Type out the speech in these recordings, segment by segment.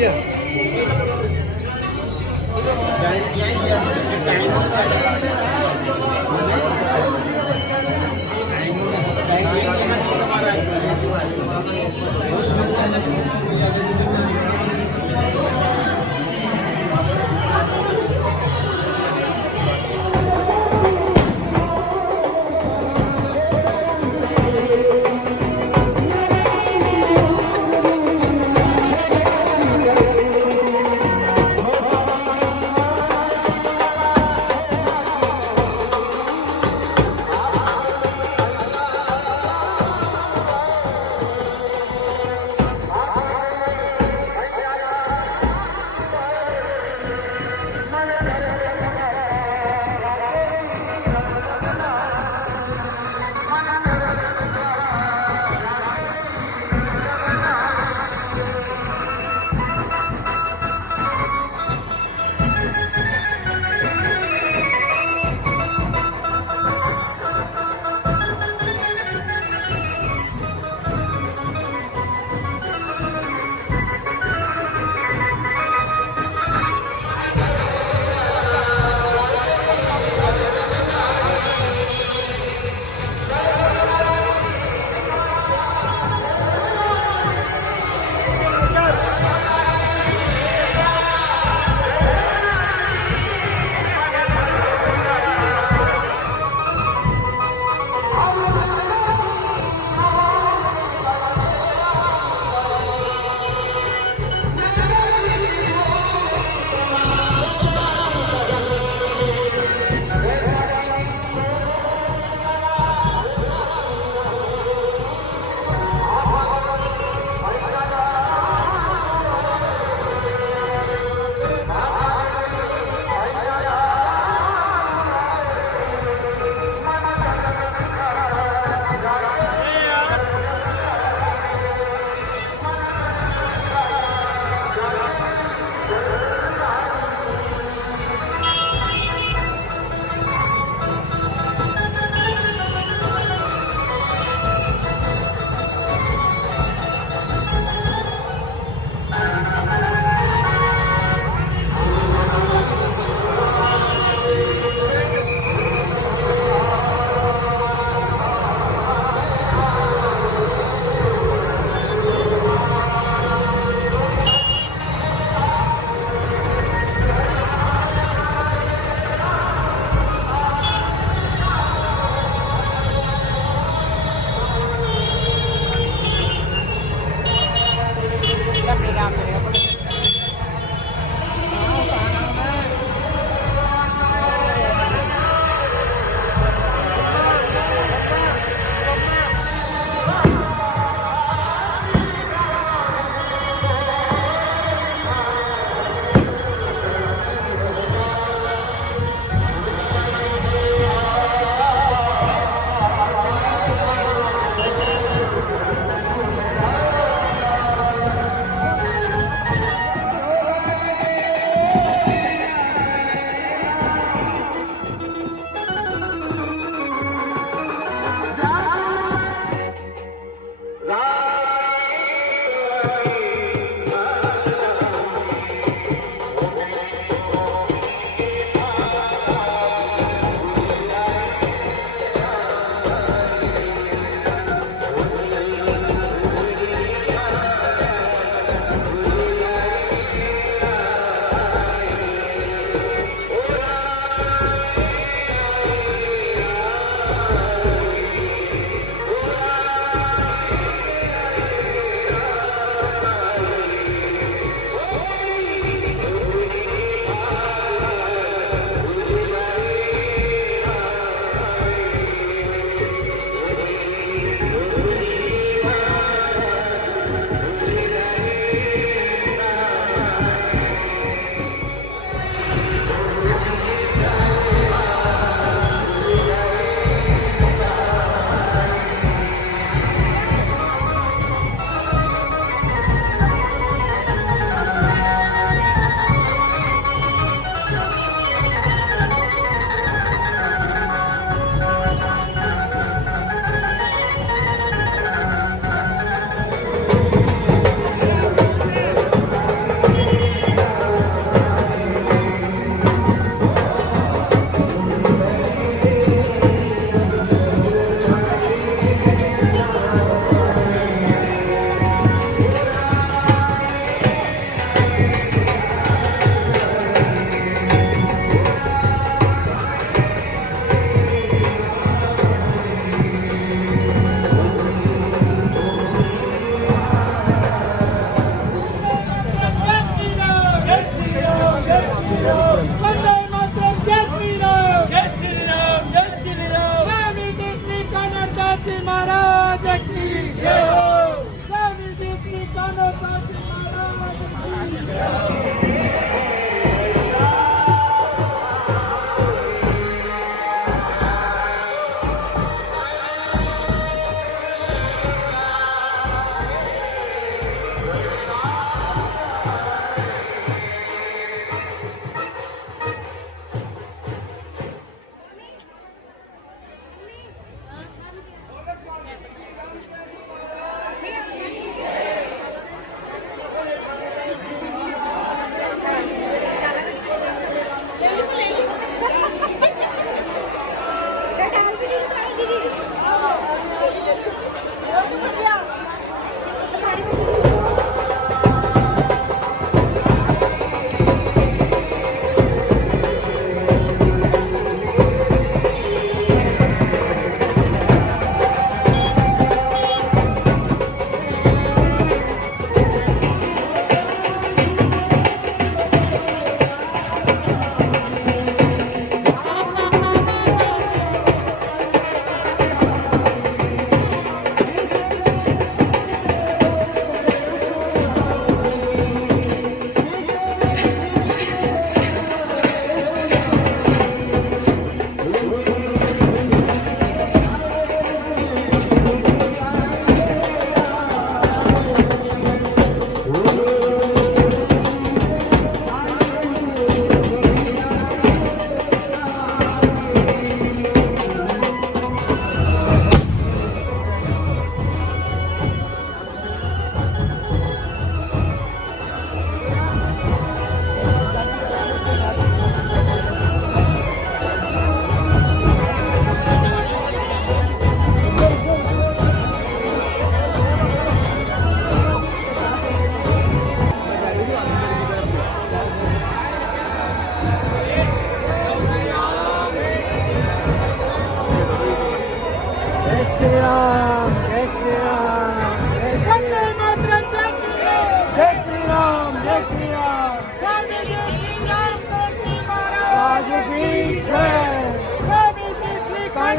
भैया।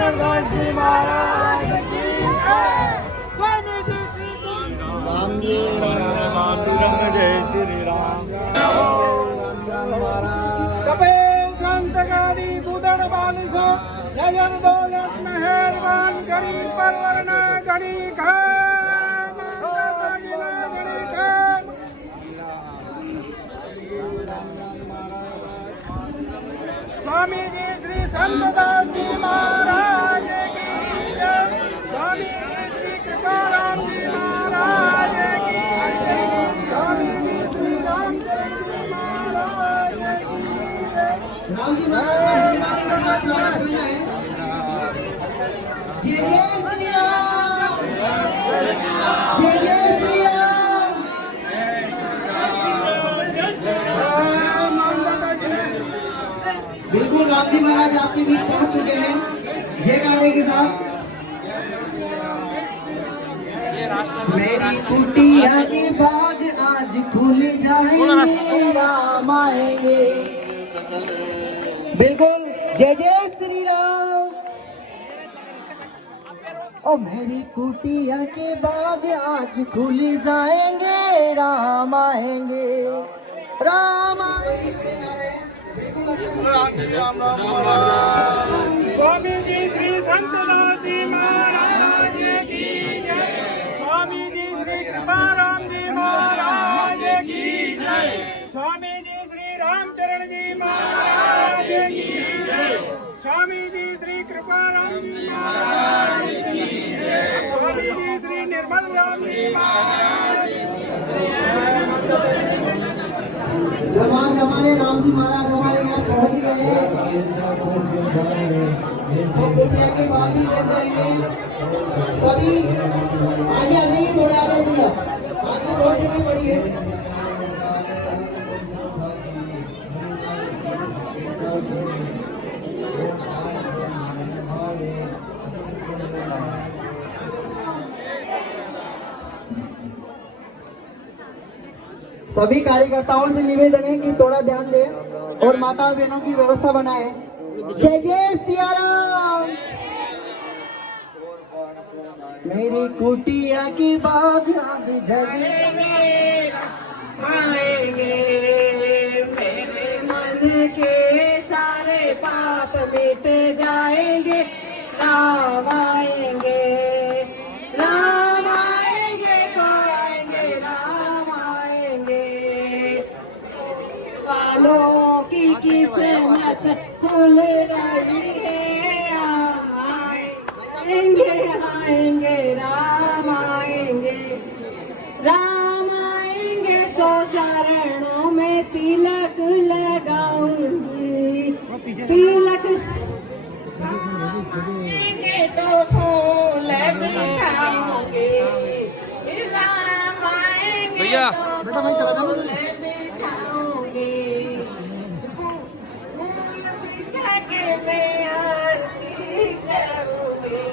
जनार्दन जी महाराज की जय। स्वामी जी श्री राम जी राम जय श्री राम। कपे संत गादी बुदन बालिस जयन दौलत मेहरबान गरीब परवरना गणी खा स्वामी जी श्री संतदास जी महाराज की जय। स्वामी जी श्री कृपाराम जी महाराज की जय। स्वामी जी श्री रामचंद्र जी महाराज की जय। राम जी महाराज के साथ स्वागत करना है। जय जय श्री राम, जय जय श्री राम। बिल्कुल राम जी महाराज आपके बीच पहुंच चुके हैं जयकारे के साथ। मेरी कुटिया के बाग आज खुल जाएंगे, राम आएंगे। बिल्कुल जय जय श्री राम। ओ मेरी कुटिया के बाग आज खुल जाएंगे, राम आएंगे, राम आएंगे। स्वामी जी श्री संतदास जी महाराज की जय। स्वामी जी श्री कृपाराम जी महाराज की जय। स्वामी जी श्री रामचरण जी महाराज की जय। स्वामी जी श्री कृपाराम जी महाराज की जय। स्वामी जी श्री निर्मल राम जी महाराज की जय। जब आज हमारे राम जी महाराज हमारे यहाँ पहुँच गए हैं तो कुटिया के बाद भी चढ़ जाएंगे सभी। आगे आ जाइए, थोड़े आगे जाइए, आगे बहुत जगह पड़ी है। सभी कार्यकर्ताओं से निवेदन है कि थोड़ा ध्यान दें और माता बहनों की व्यवस्था बनाए। जय जय सिया राम। मेरी कुटिया की बाग आज जगेंगे, आएंगे, मेरे मन के सारे पाप मिट जाएंगे, राम आएंगे, राम आएंगे, तो आएंगे, राम आएंगे। वालों की किस्मत खुल रही है, आएंगे, आएंगे, राम आएंगे, राम आएंगे, तो चरणों में तिलक लगाऊंगी, तिलक आएंगे तो फूल बिछाऊंगी, राम आएंगे तो फूल बिछाऊंगी, फूल बिछा के मैं आरती करूंगी,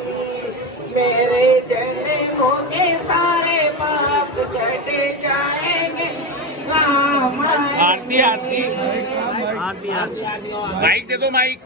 मेरे जन्मों के सारे पाप कट जाएंगे, राम आरती आरती आरती आरती माइक दे दो माइक।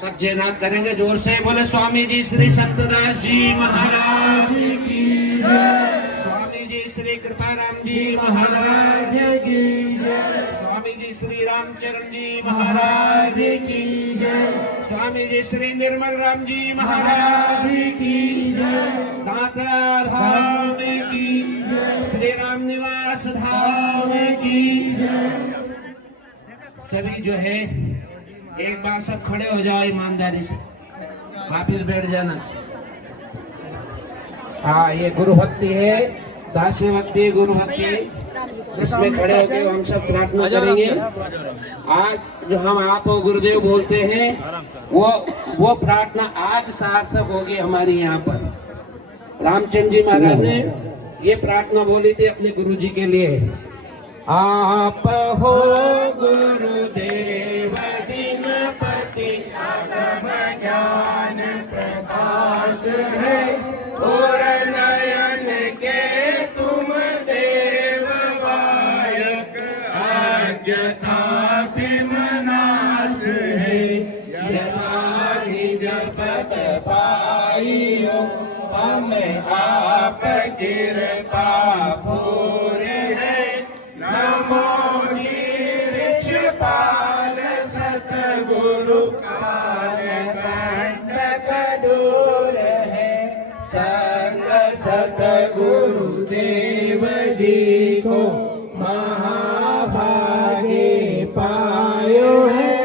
सब जयनाथ करेंगे जोर से, बोले स्वामी जी श्री संतदास जी महाराज की जय। स्वामी जी श्री कृपाराम जी महाराज की जय। स्वामी जी श्री रामचरण जी महाराज की जय। स्वामी जी श्री निर्मल राम जी महाराज की जय। दातड़ा धाम की जय। श्री राम निवास धाम की जय। सभी जो है एक बार सब खड़े हो जाओ ईमानदारी से, वापिस बैठ जाना। हाँ, ये गुरु भक्ति है, दासी भक्ति, गुरु भक्ति। इसमें खड़े होकर हम सब प्रार्थना करेंगे। आज जो हम आप और गुरुदेव बोलते हैं वो प्रार्थना आज सार्थक होगी हमारी यहाँ पर। रामचंद्र जी महाराज ने ये प्रार्थना बोली थी अपने गुरु जी के लिए। आप हो गुरुदेव दीनपति, ज्ञान प्रकाश है, और नयन के तुम देव वायक, अज्ञता नाश कृपा पूरी है। नमो जी रिच पाल सतगुरु कंटक दूर है। संग सतगुरु देव जी को महाभागे पायो है।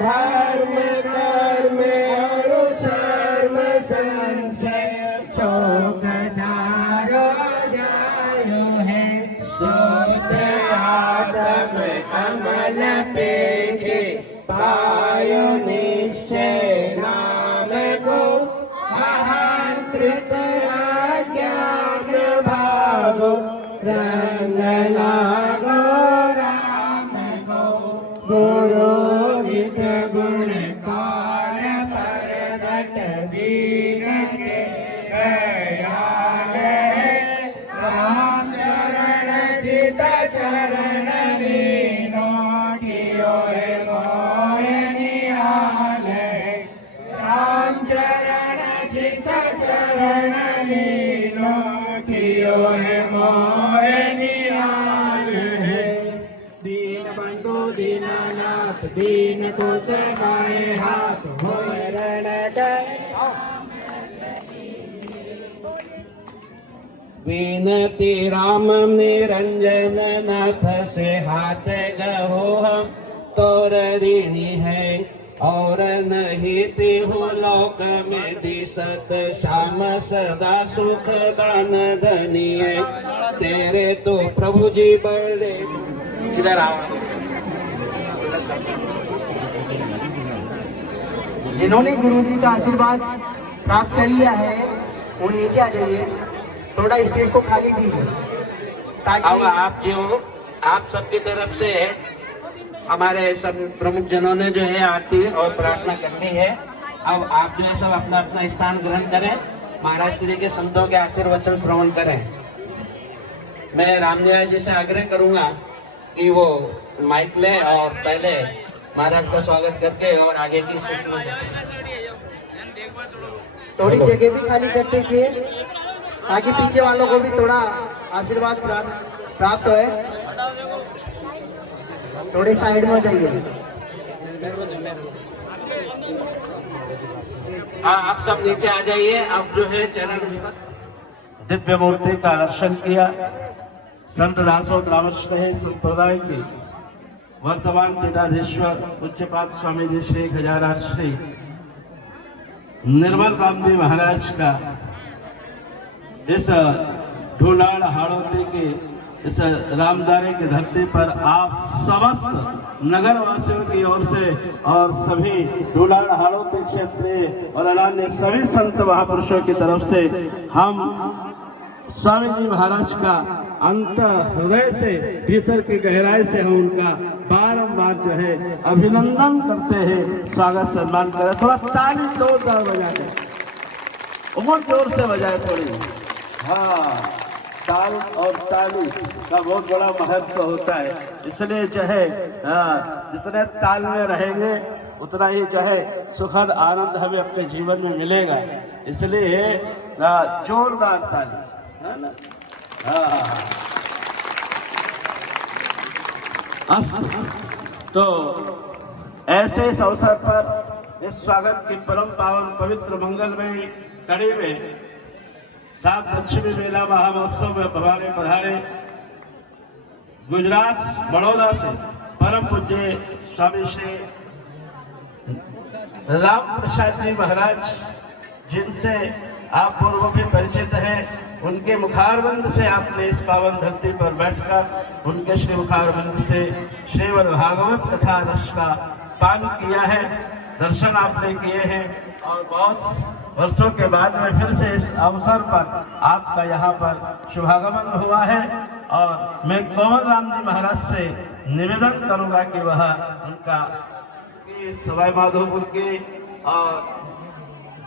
धर्म कर्म और सर्व संशय शोक सारो जायो है। शुद्ध आत्म अमल पेखे पायो निश्चय नाम को। महाकृत अज्ञान भावो रंग लागो राम को। गुरु नित गुण काल परगट दीन के दयाल है। राम चरण चित चरण लीनो कियो है मोह निहाल है। राम चरण चित चरण लीनो कियो है मोह निहाल है। दीन बंधु दीनानाथ दीन को समाए हाथ हो रण गए। विनती राम निरंजन नाथ से हाथ गहो हम तोर ऋणी है। और नहीं तिहु लोक में दिसत श्याम सदा सुख दान धनी है। तेरे तो प्रभु जी बड़े। इधर आओ। जिन्होंने गुरु जी का आशीर्वाद प्राप्त कर लिया है वो नीचे आ जाइए, थोड़ा स्टेज को खाली दीजिए अब ताकि आप जो आप सबकी तरफ से हमारे सब प्रमुख जनों ने जो है आरती और प्रार्थना कर ली है। अब आप जो है सब अपना अपना स्थान ग्रहण करें। महाराज श्री के संतों के आशीर्वचन श्रवण करें। मैं रामदेव जी से आग्रह करूंगा कि वो माइक ले और पहले महाराज का स्वागत करके और आगे की सूचना दें। थोड़ी जगह भी खाली कर दीजिए ताकि पीछे वालों को भी थोड़ा आशीर्वाद प्राप्त होए। थोड़े साइड में हो जाइए। हाँ, आप सब नीचे आ जाइए। अब जो है चरण स्पर्श दिव्य मूर्ति का दर्शन किया। संत दासों रामकृष्ण संप्रदाय के वर्तमान पीठाधीश्वर पूज्यपाद स्वामी जी श्री खजारा श्री निर्मल रामदेव महाराज का इस ढूलाड़ हाड़ौती के इस रामदारे की धरती पर आप समस्त नगर वासियों की ओर से और सभी ढूलाड़ हाड़ौती क्षेत्रीय और अन्य सभी संत महापुरुषों की तरफ से हम स्वामी जी महाराज का अंत हृदय से भीतर की गहराई से हम उनका बारंबार जो है अभिनंदन करते हैं, स्वागत सम्मान करें। थोड़ा ताली जोरदार बजा के और जोर से बजाए थोड़ी। हाँ, ताल और ताली का बहुत बड़ा महत्व होता है। इसलिए जो है जितने ताल में रहेंगे उतना ही जो है सुखद आनंद हमें अपने जीवन में मिलेगा। इसलिए जोरदार ताली है ना। तो ऐसे इस अवसर पर इस स्वागत की परम पावन पवित्र मंगलमय कड़ी में सात पश्चिमी मेला महामहोत्सव में पधारे गुजरात बड़ौदा से परम पूज्य स्वामी श्री राम प्रसाद जी महाराज, जिनसे आप पूर्व भी परिचित हैं, उनके मुखारबंद से आपने इस पावन धरती पर बैठकर उनके श्री मुखारबंद से श्रीमद् भागवत कथा रस का पान किया है, दर्शन आपने किए हैं। और बहुत वर्षों के बाद में फिर से इस अवसर पर आपका यहाँ पर शुभागमन हुआ है। और मैं कोमल राम जी महाराज से निवेदन करूंगा कि वह उनका सवाई माधोपुर की और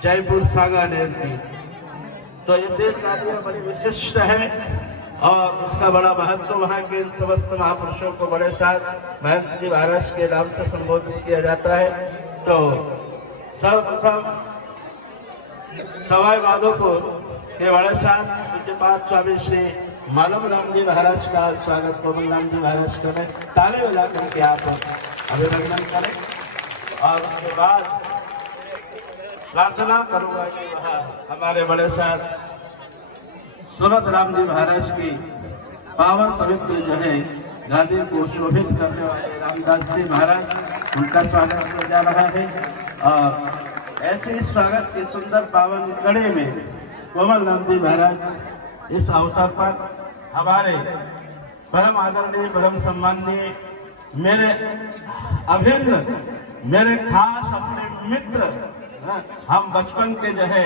जयपुर सांगानेर की तो ये तीन गाड़ियाँ बड़ी विशिष्ट है और उसका बड़ा महत्व वहाँ के समस्त महापुरुषों को बड़े साथ महंत जी महाराज के नाम से संबोधित किया जाता है। तो सर्वप्रथम सवाई माधोपुर के बड़े साथ पूज्यपाद स्वामी श्री मालव राम जी महाराज का स्वागत कोमल राम जी महाराज करें। ताली बजा करके आप अभिनंदन करें। और उसके बाद प्रार्थना करूंगा कि वह हमारे बड़े साथ सूरत राम जी महाराज की पावन पवित्र जो है गादी को शोभित करने वाले रामदास जी महाराज, उनका स्वागत किया जा रहा है। और ऐसे ही स्वागत के सुंदर पावन कड़े में कोमल राम जी महाराज इस अवसर पर हमारे परम आदरणीय परम सम्माननीय मेरे अभिन्न मेरे खास अपने मित्र, हम बचपन के जो है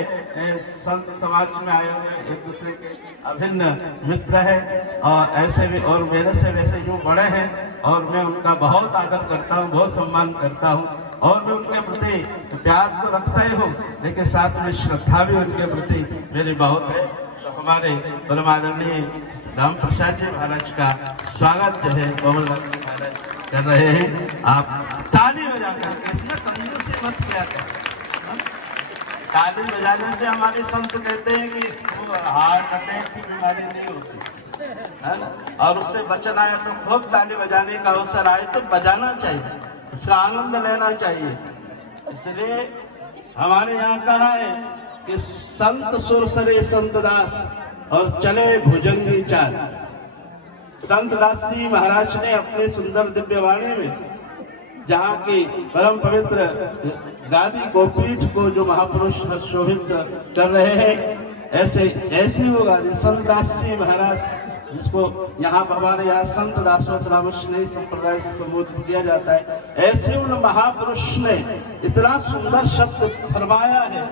संत समाज में आए हुए एक दूसरे के अभिन्न मित्र है। और ऐसे भी और मेरे से वैसे जो बड़े हैं और मैं उनका बहुत आदर करता हूँ, बहुत सम्मान करता हूँ। और मैं उनके प्रति प्यार तो रखता ही हूँ, लेकिन साथ में श्रद्धा भी उनके प्रति मेरी बहुत है। तो हमारे परम आदरणीय राम प्रसाद जी महाराज का स्वागत जो है कोमल राम जी महाराज कर रहे हैं। आप ताली बजा करके, इसमें कंजूसी मत किया करें। ताली बजाने से हमारे संत कहते हैं कि हार्ट अटैक की बीमारी नहीं होती है ना। और उससे बचना है तो खूब ताली बजाने का अवसर आए तो बजाना चाहिए, उसका आनंद लेना चाहिए। इसलिए हमारे यहाँ कहा है कि संत सुरसरे संत दास और चले भुजंगी चाल। संत दास जी महाराज ने अपने सुंदर दिव्यवाणी में जहाँ की परम पवित्र गादी गोपीठ को जो महापुरुष शोभित कर रहे हैं, ऐसी वो गादी संत दास जी महाराज, जिसको यहाँ हमारे यहाँ संत दासोत रामस्नेही संप्रदाय से संबोधित किया जाता है, ऐसे उन महापुरुष ने इतना सुंदर शब्द फरमाया है।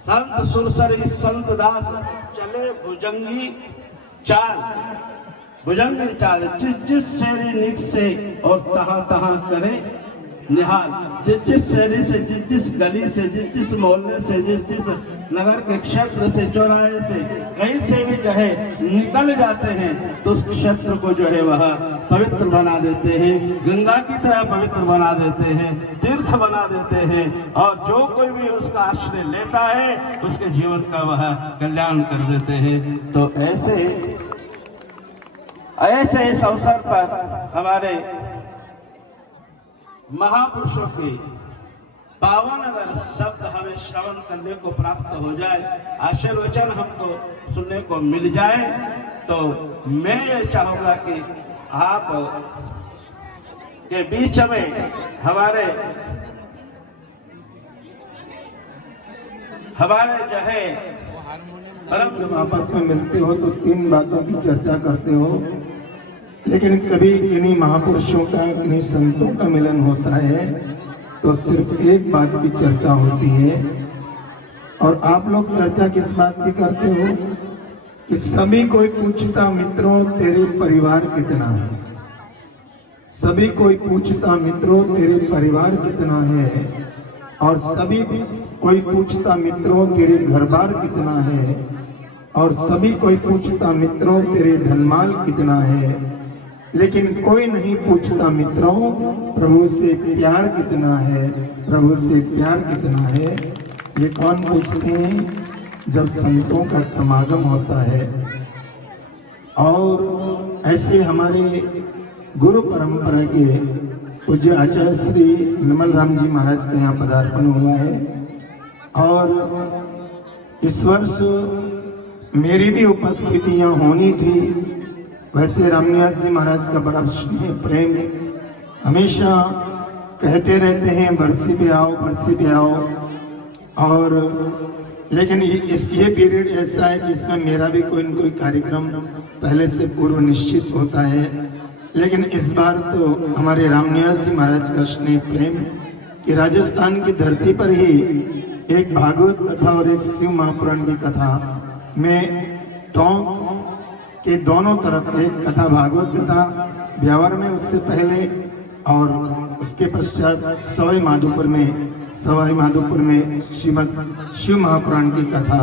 संत सुरसरी संत दास चले भुजंगी चाल, भुजंगी चाल, जिस शैली निक से और तहाँ तहाँ करे निहाल। जिस शैली से, जिस गली से, जिस मोहल्ले से, जिस नगर के क्षेत्र से, चौराहे से, कहीं से भी जो है निकल जाते हैं तो उस क्षेत्र को जो है वह पवित्र बना देते हैं, गंगा की तरह पवित्र बना देते हैं, तीर्थ बना देते हैं। और जो कोई भी उसका आश्रय लेता है उसके जीवन का वह कल्याण कर देते हैं। तो ऐसे इस अवसर पर हमारे महापुरुषों के पावन अगर शब्द हमें श्रवण करने को प्राप्त हो जाए, आशीर्वचन हमको सुनने को मिल जाए, तो मैं ये चाहूंगा कि आप के बीच में हमारे जो है जब आपस में मिलते हो तो तीन बातों की चर्चा करते हो, लेकिन कभी किन्हीं महापुरुषों का, किन्हीं संतों का मिलन होता है तो सिर्फ एक बात की चर्चा होती है। और आप लोग चर्चा किस बात की करते हो कि सभी कोई पूछता मित्रों तेरे परिवार कितना है, सभी कोई पूछता मित्रों तेरे परिवार कितना है, और सभी कोई पूछता मित्रों तेरे घर बार कितना है, और सभी कोई पूछता मित्रों तेरे धनमाल कितना है, लेकिन कोई नहीं पूछता मित्रों प्रभु से प्यार कितना है, प्रभु से प्यार कितना है। ये कौन पूछते हैं? जब संतों का समागम होता है। और ऐसे हमारे गुरु परंपरा के पूज्य आचार्य श्री निर्मल राम जी महाराज का यहाँ पदार्पण हुआ है। और इस वर्ष मेरी भी उपस्थिति यहाँ होनी थी। वैसे रामनिवास जी महाराज का बड़ा स्नेह प्रेम हमेशा कहते रहते हैं, बरसी पे आओ, बरसी पे आओ। और लेकिन ये पीरियड ऐसा है कि इसमें मेरा भी कोई न कोई कार्यक्रम पहले से पूर्व निश्चित होता है। लेकिन इस बार तो हमारे रामनिवास जी महाराज का स्नेह प्रेम कि राजस्थान की धरती पर ही एक भागवत कथा और एक शिव महापुराण की कथा में टोंक के दोनों तरफ, एक कथा भागवत कथा ब्यावर में उससे पहले और उसके पश्चात सवाई माधोपुर में श्रीमद शिव महापुराण की कथा।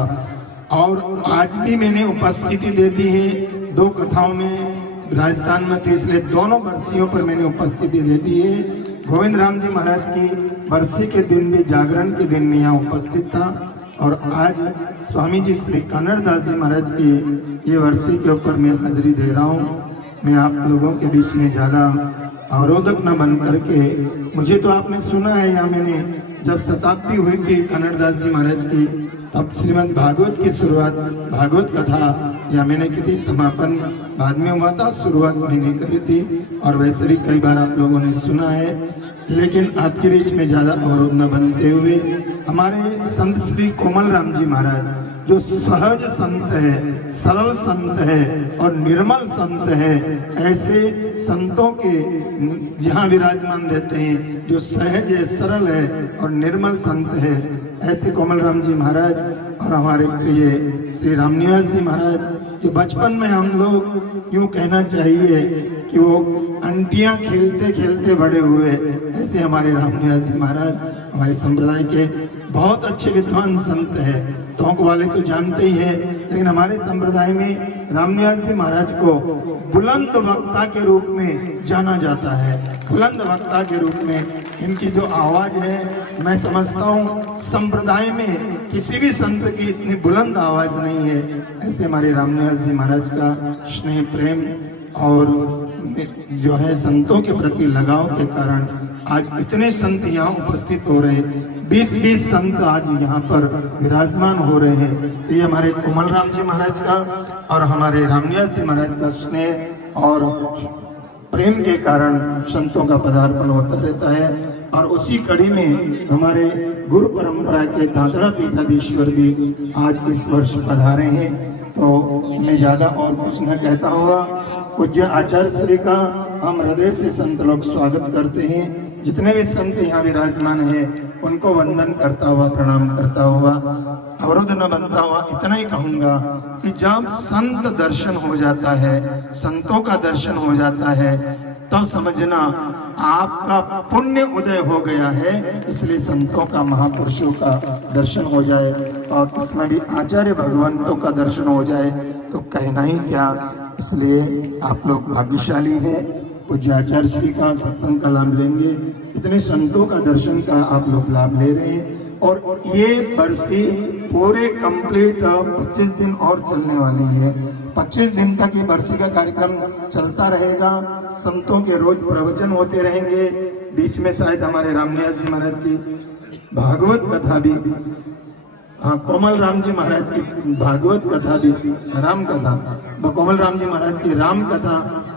और आज भी मैंने उपस्थिति दे दी है, दो कथाओं में राजस्थान में थी, इसलिए दोनों बरसियों पर मैंने उपस्थिति दे दी है। गोविंद राम जी महाराज की बरसी के दिन भी, जागरण के दिन में यहाँ उपस्थित था, और आज स्वामी जी श्री कन्नड़दास जी महाराज की ये वर्षी के ऊपर मैं हाजिरी दे रहा हूँ। मैं आप लोगों के बीच में ज़्यादा अवरोधक न बन करके, मुझे तो आपने सुना है या मैंने जब शताब्दी हुई थी कन्नड़दास जी महाराज की, तब श्रीमद् भागवत की शुरुआत, भागवत कथा या मैंने की थी, समापन बाद में हुआ था, शुरुआत मैंने करी थी और वैसे भी कई बार आप लोगों ने सुना है। लेकिन आपके बीच में ज्यादा अवरोध न बनते हुए हमारे संत श्री कोमल राम जी महाराज जो सहज संत है, सरल संत है और निर्मल संत है, ऐसे संतों के जहाँ विराजमान रहते हैं, जो सहज है, सरल है और निर्मल संत है, ऐसे कोमल राम जी महाराज और हमारे प्रिय श्री रामनिवास जी महाराज, जो बचपन में हम लोग यूं कहना चाहिए कि वो अंटियां खेलते खेलते बड़े हुए, ऐसे हमारे रामनिवास जी महाराज हमारे संप्रदाय के बहुत अच्छे विद्वान संत है। टोंक वाले तो जानते ही हैं, लेकिन हमारे संप्रदाय में रामनिवास जी महाराज को बुलंद वक्ता के रूप में जाना जाता है। बुलंद वक्ता के रूप में इनकी जो आवाज है, मैं समझता हूँ संप्रदाय में किसी भी संत की इतनी बुलंद आवाज नहीं है। ऐसे हमारे रामनिवास जी महाराज का स्नेह, प्रेम और जो है संतों के प्रति लगाव के कारण आज इतने संत यहाँ उपस्थित हो रहे हैं। 20-20 संत आज यहाँ पर विराजमान हो रहे हैं। ये हमारे कोमल राम जी महाराज का और हमारे रामनिवास जी महाराज का स्नेह और प्रेम के कारण संतों का पदार्पण होता रहता है। और उसी कड़ी में हमारे गुरु परंपरा के दादरा पीठाधीश्वर भी आज इस वर्ष पधारे हैं। तो मैं ज्यादा और कुछ न कहता हुआ पूज्य आचार्य श्री का हम हृदय से संत लोग स्वागत करते हैं। जितने भी संत यहाँ विराजमान हैं उनको वंदन करता हुआ, प्रणाम करता हुआ, अवरोध न बनता हुआ इतना ही कहूंगा कि जब संत दर्शन हो जाता है, संतों का दर्शन हो जाता है, तब समझना आपका पुण्य उदय हो गया है। इसलिए संतों का, महापुरुषों का दर्शन हो जाए और इसमें भी आचार्य भगवंतों का दर्शन हो जाए तो कहना ही क्या। इसलिए आप लोग भाग्यशाली हैं। पूज्य आचार्य श्री का सत्संग का लाभ लेंगे, इतने संतों का दर्शन का आप लोग लाभ ले रहे हैं। और ये बरसी पूरे कंप्लीट 25 दिन और चलने वाली है। 25 दिन तक ये बरसी का कार्यक्रम चलता रहेगा। संतों के रोज प्रवचन होते रहेंगे। बीच में शायद हमारे रामनिवास जी महाराज की भागवत कथा भी, हाँ, कोमल राम जी महाराज की भागवत कथा भी, राम कथा, कोमल राम जी महाराज की राम कथा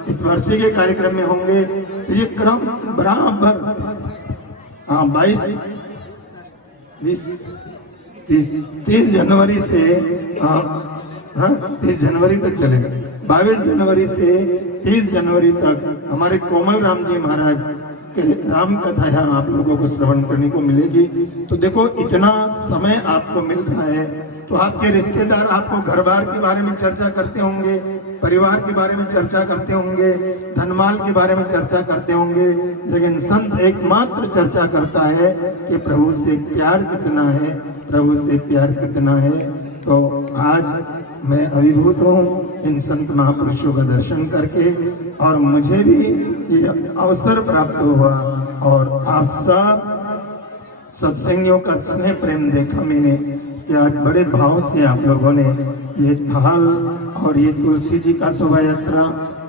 इस वर्षे के कार्यक्रम में होंगे। तो ये क्रम बराबर 22, 20, 30 जनवरी से 30 जनवरी तक चलेगा। 22 जनवरी से 30 जनवरी तक हमारे कोमल राम जी महाराज के राम कथा यहाँ आप लोगों को श्रवण करने को मिलेगी। तो देखो इतना समय आपको मिल रहा है, तो आपके रिश्तेदार आपको घर बार के बारे में चर्चा करते होंगे, परिवार के बारे में चर्चा करते होंगे, धनमाल के बारे में चर्चा करते होंगे, लेकिन संत एकमात्र चर्चा करता है कि प्रभु से प्यार कितना है, प्रभु से प्यार कितना है। तो आज मैं अभिभूत हूँ इन संत महापुरुषों का दर्शन करके, और मुझे भी ये अवसर प्राप्त हुआ और आप सब सत्संगियों का स्नेह प्रेम देखा मैंने कि आज बड़े भाव से आप लोगों ने ये थाल और ये तुलसी जी का शोभा यात्रा,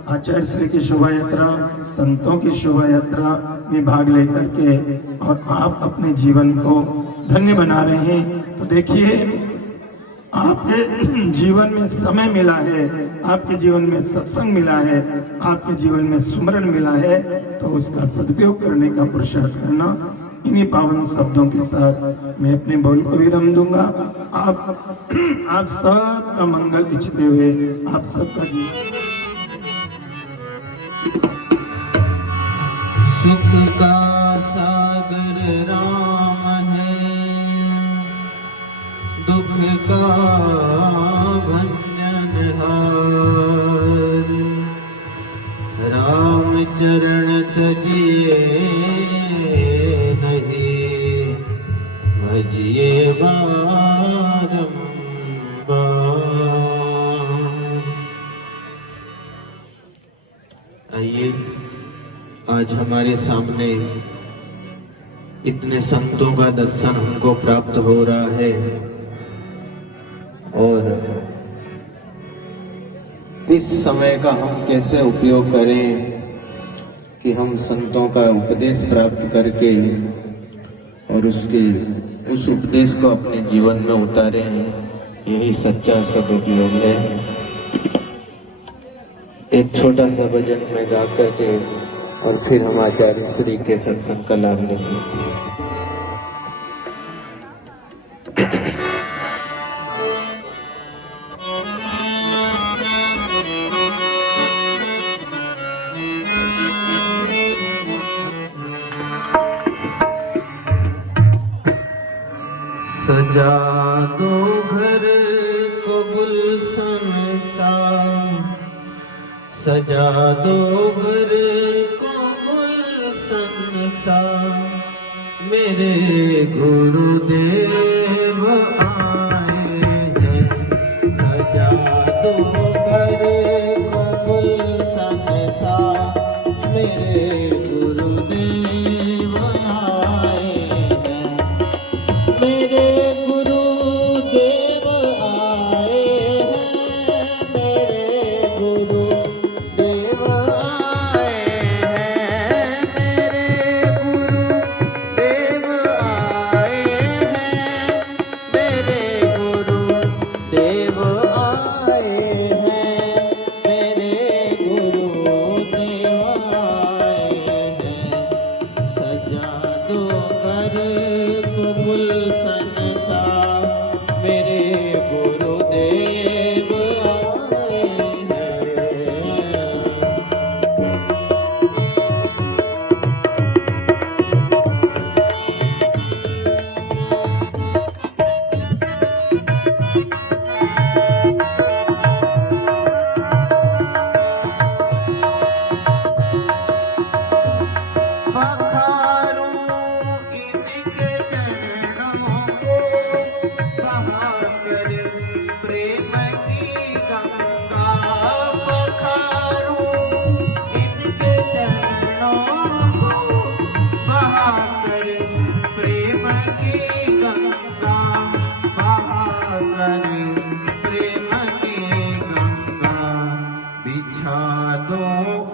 आचार्य श्री की शोभा यात्रा, संतों की शोभा यात्रा में भाग लेकर के और आप अपने जीवन को धन्य बना रहे हैं। तो देखिए, आपके जीवन में समय मिला है, आपके जीवन में सत्संग मिला है, आपके जीवन में सुमरन मिला है, तो उसका सदुपयोग करने का पुरुषार्थ करना। इन्हीं पावन शब्दों के साथ मैं अपने बोल को विराम दूंगा। आप सबका मंगल इच्छते हुए आप सबका जीवन सुख का सागर राम है, दुख का भंजनहार, राम चरण तजिए नहीं, भजिए बारंबार। आइए, आज हमारे सामने इतने संतों का दर्शन हमको प्राप्त हो रहा है। इस समय का हम कैसे उपयोग करें कि हम संतों का उपदेश प्राप्त करके और उस उपदेश को अपने जीवन में उतारें। यही सच्चा सदुपयोग है। एक छोटा सा भजन में गा करके और फिर हम आचार्य श्री के सत्संग का लाभ लेंगे। सजा दो घर को गुलशन सा, सजा दो घर को गुलशन सा, मेरे गुरुदेव आए हैं। सजा दो घर को गुलशन सा, मेरे गुरुदेव आए हैं। मेरे गुरुदेव आए हैं, मेरे गुरुदेव आए हैं, मेरे गुरुदेव आए हैं, मेरे गुरुदेव आए हैं, मेरे गुरुदेव आए हैं। सजा दो घर को गुलशन सा, मेरे गुरुदेव आए हैं। पखारूं इनके चरणों को, बहाकर प्रेम की गंगा। पखारूं इनके चरणों को, बहाकर प्रेम की गंगा। बहाकर प्रेम की गंगा। बिछा दो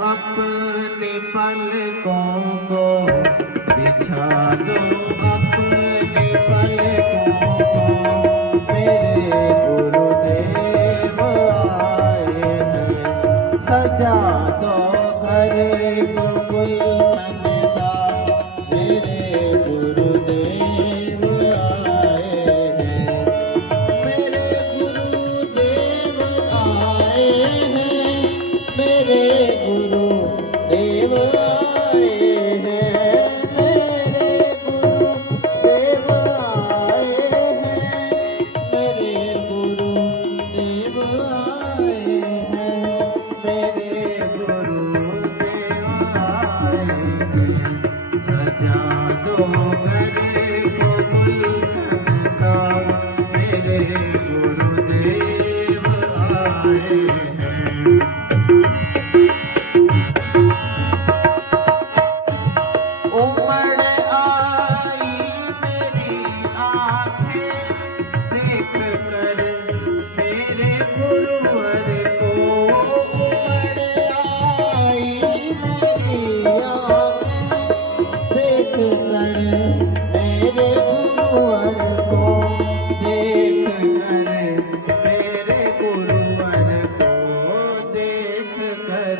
अपने पलकों को, बिछा दो अपने पलकों को, मेरे गुरुदेव आए हैं। सजा दो घर को गुलशन सा, मेरे गुरुदेव आए हैं। मेरे गुरुदेव आए हैं, मेरे गुरुदेव आए हैं, मेरे गुरुदेव आए हैं, मेरे गुरुदेव आए हैं, मेरे गुरुदेव आए हैं। सजा दो घर को गुलशन सा, मेरे गुरुदेव आए हैं। उमड़ आई मेरी आँखें देख कर मेरे गुरुवर को। उमड़ आई मेरी आँखें देख कर मेरे गुरुवर को। देख कर मेरे गुरुवर को, देख कर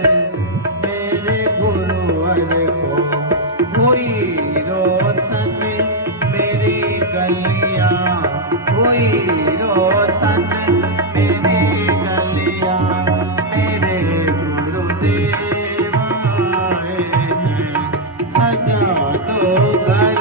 मेरे गुरुवर को। हुई रोशन मेरी गलियां, हुई रोशन मेरी गलियां, मेरे गुरुदेव आए हैं। सजा दो घर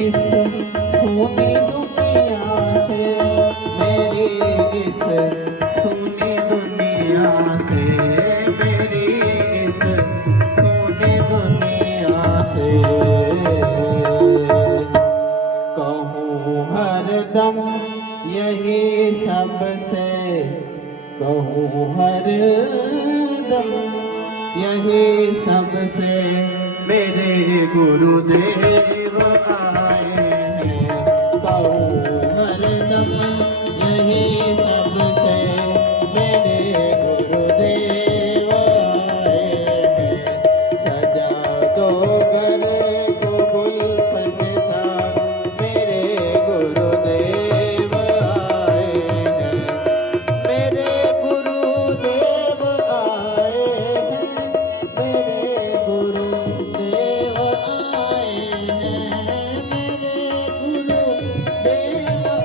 इस सोनी दुनिया से, मेरी इस सोनी दुनिया से, मेरी इस सोनी दुनिया से। कहूँ हरदम यही सबसे, कहूँ हरदम यही सबसे, मेरे गुरुदेव आए हैं। कहूँ हरदम यही सबसे, मेरे गुरुदेव आए हैं। सजा दो घर को गुलशन सा, मेरे गुरुदेव आए हैं। मेरे गुरुदेव आए हैं, मेरे गुरुदेव आए हैं, मेरे गुरुदेव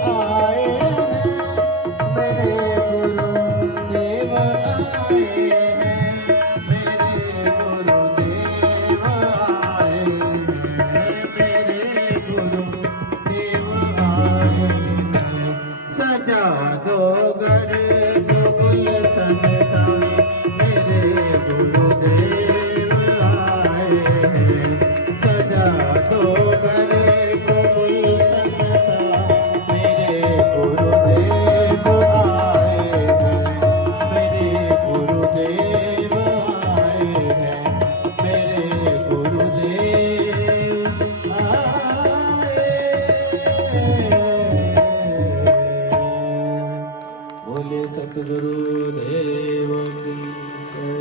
आए हैं, मेरे गुरुदेव आए हैं, मेरे गुरुदेव आए हैं, मेरे गुरुदेव आए हैं। सजा दो घर को गुलशन सा, मेरे गुरुदेव आए हैं। सजा दो घर को गुलशन सा, मेरे गुरुदेव आए हैं, मेरे गुरुदेव आए हैं, मेरे गुरुदेव आए। बोले सतगुरुदेव की जय।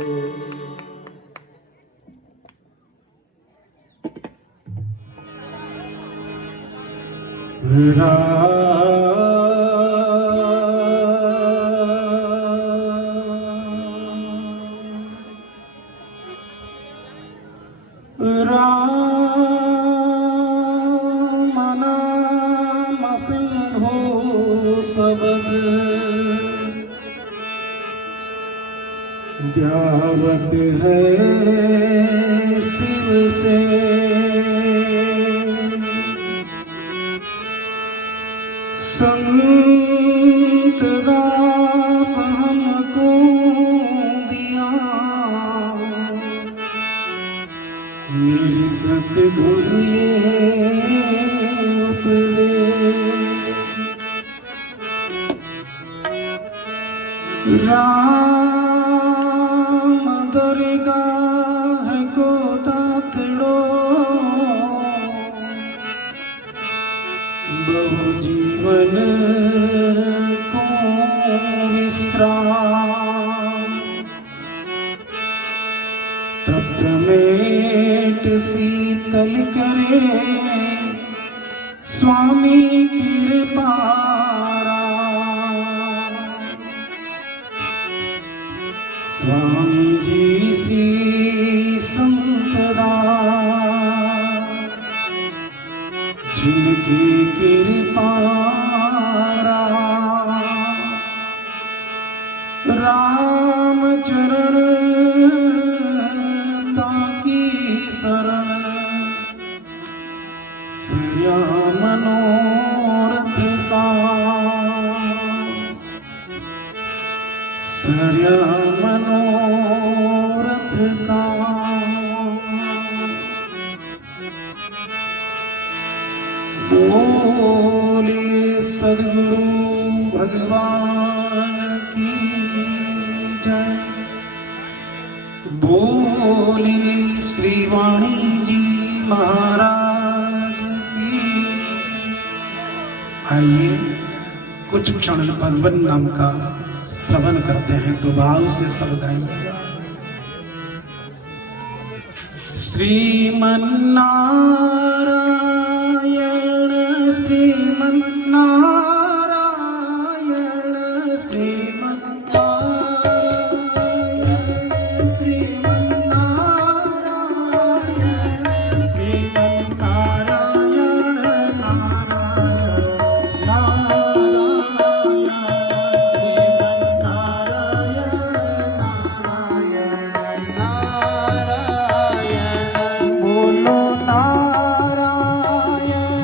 राम नाम सिंहो सबद, जावत है शिव से। संत दास हमको दिया, मेरे सतगुरु ये उपदेश। राम दरगाह को तातड़ो, बहु जीवन को विश्राम। तप्त मेट शीतल करे, स्वामी कृपारा। स्वामी जी श्री संतदा, जिनकी कृपारा। राम चरण ताकी शरण, श्रिया मनोरथ का। श्रिया मनोरथ का। बोले सद्गुरु भगवान की जय। बोले श्री वाणी जी महाराज की। आइए कुछ क्षण भगवान नाम का श्रवण करते हैं, तो भाव से सब गाइएगा। श्रीमन्नारायण श्रीमन्नारायण श्रीमन्नारायण श्रीमन्नारायण श्रीमन्नारायण नारायण नारायण श्रीमन्नारायण नारायण नारायण। बोलो नारायण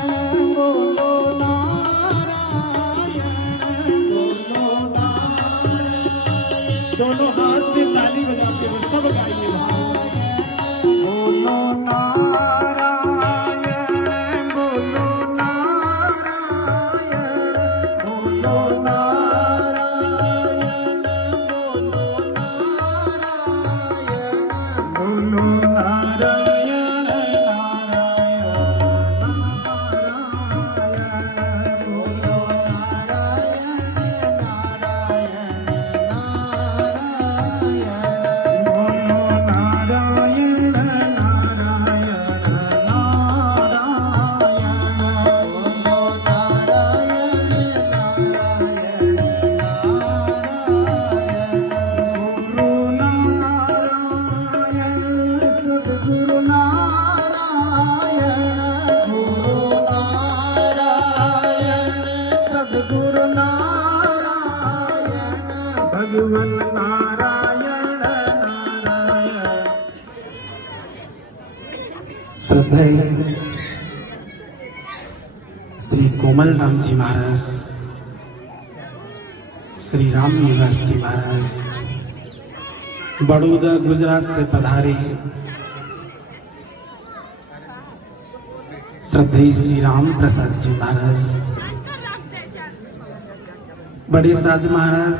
श्रद्धेय श्री कोमल राम जी महाराज, श्री राम निवास जी महाराज, बड़ौदा गुजरात से पधारे श्रद्धेय श्री राम प्रसाद जी महाराज, बड़े साधु महाराज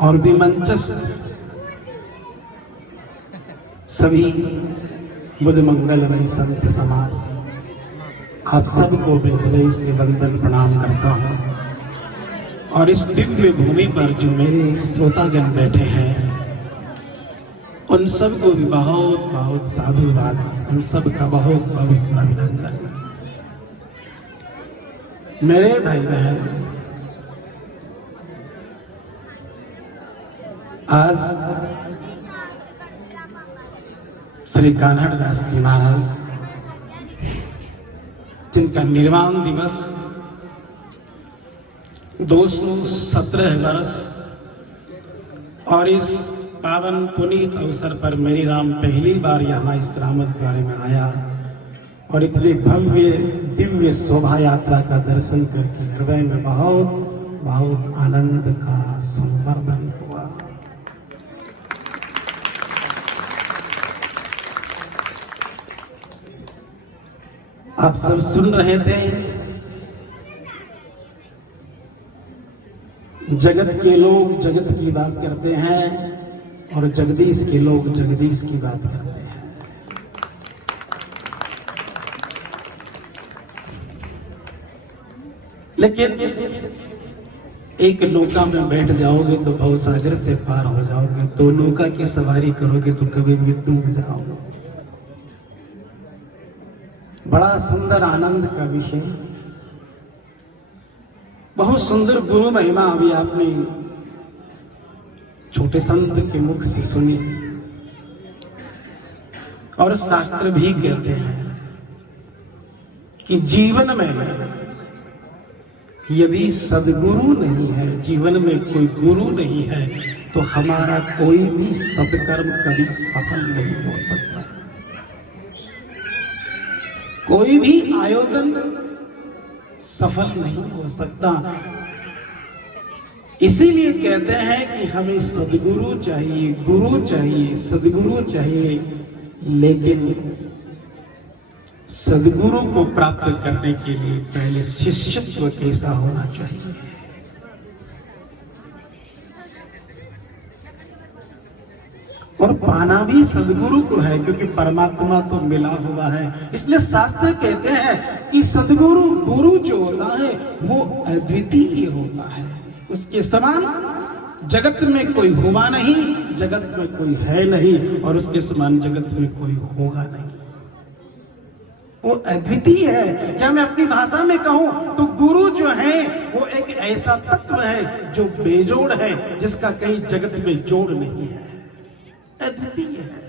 और भी मंचस्थ सभी बुद्ध मंगलमय संत समाज, आप सबको मैं हृदय से वंदन प्रणाम करता हूँ। और इस दिव्य भूमि पर जो मेरे श्रोतागण बैठे हैं, उन सबको भी बहुत बहुत साधुवाद, उन सबका बहुत बहुत अभिनंदन। मेरे भाई बहन, आज श्री कान्हड़ दास जी महाराज, जिनका निर्वाण दिवस 217 वर्ष, और इस पावन पुनीत अवसर पर मेरी राम पहली बार यहाँ इस रामत द्वारे में आया और इतने भव्य दिव्य शोभा यात्रा का दर्शन करके हृदय में बहुत बहुत आनंद का संवर्धन हुआ। आप सब सुन रहे थे, जगत के लोग जगत की बात करते हैं और जगदीश के लोग जगदीश की बात करते हैं। लेकिन एक नौका में बैठ जाओगे तो भवसागर से पार हो जाओगे, तो नौका की सवारी करोगे तो कभी भी डूब जाओगे। बड़ा सुंदर आनंद का विषय, बहुत सुंदर गुरु महिमा अभी आपने छोटे संत के मुख से सुनी। और शास्त्र भी कहते हैं कि जीवन में यदि सदगुरु नहीं है, जीवन में कोई गुरु नहीं है, तो हमारा कोई भी सत्कर्म कभी सफल नहीं हो सकता। कोई भी आयोजन सफल नहीं हो सकता। इसीलिए कहते हैं कि हमें सदगुरु चाहिए, गुरु चाहिए, सदगुरु चाहिए। लेकिन सदगुरु को प्राप्त करने के लिए पहले शिष्यत्व कैसा होना चाहिए। और पाना भी सदगुरु को है, क्योंकि परमात्मा तो मिला हुआ है। इसलिए शास्त्र कहते हैं कि सदगुरु गुरु जो होता है वो अद्वितीय होता है, उसके समान जगत में कोई हुआ नहीं, जगत में कोई है नहीं, और उसके समान जगत में कोई होगा नहीं। वो अद्वितीय है। या मैं अपनी भाषा में कहूं तो गुरु जो है वो एक ऐसा तत्व है जो बेजोड़ है, जिसका कहीं जगत में जोड़ नहीं है, अद्वितीय है।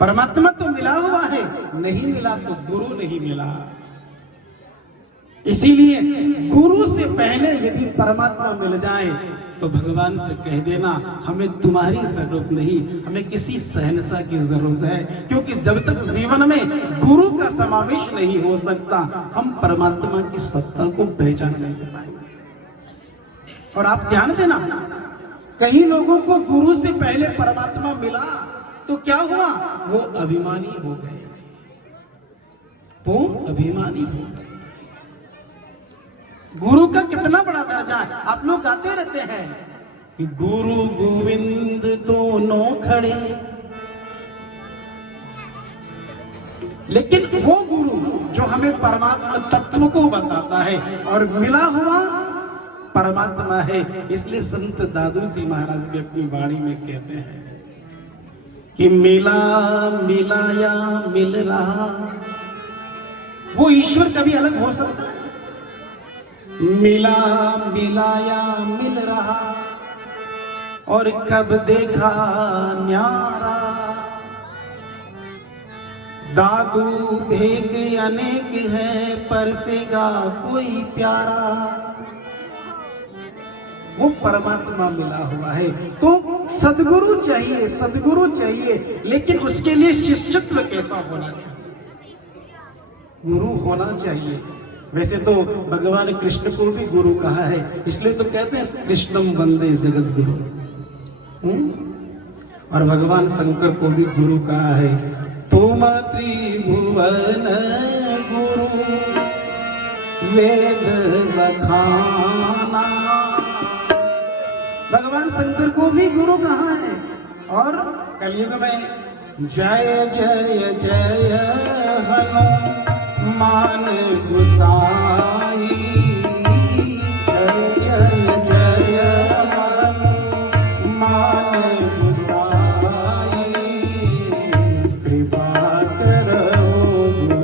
परमात्मा तो मिला हुआ है, नहीं मिला तो गुरु नहीं मिला। इसीलिए गुरु से पहले यदि परमात्मा मिल जाए तो भगवान से कह देना, हमें तुम्हारी जरूरत नहीं, हमें किसी शहंशाह की जरूरत है। क्योंकि जब तक जीवन में गुरु का समावेश नहीं हो सकता, हम परमात्मा की सत्ता को पहचान नहीं पाएंगे। और आप ध्यान देना, कई लोगों को गुरु से पहले परमात्मा मिला तो क्या हुआ, वो अभिमानी हो गए, वो अभिमानी हो गए। गुरु का कितना बड़ा दर्जा है। आप लोग गाते रहते हैं कि गुरु गोविंद दोनों खड़े, लेकिन वो गुरु जो हमें परमात्मा तत्व को बताता है और मिला हुआ परमात्मा है। इसलिए संत दादू जी महाराज भी अपनी वाणी में कहते हैं कि मिला मिलाया मिल रहा। वो ईश्वर कभी अलग हो सकता है? मिला मिलाया मिल रहा, और कब देखा न्यारा। दादू भेद अनेक है, परसेगा कोई प्यारा। वो परमात्मा मिला हुआ है। तो सदगुरु चाहिए, सदगुरु चाहिए, लेकिन उसके लिए शिष्यत्व कैसा होना चाहिए? गुरु होना चाहिए। वैसे तो भगवान कृष्ण को भी गुरु कहा है, इसलिए तो कहते हैं कृष्णम वंदे जगत गुरु। और भगवान शंकर को भी गुरु कहा है, तुम त्रिभुवन गुरु वेद बखाना। भगवान शंकर को भी गुरु कहा है। और कलयुग में जय जय जय हनुमान गुसाई, जय जय हनुमान गुसाई, कृपा करो गुरु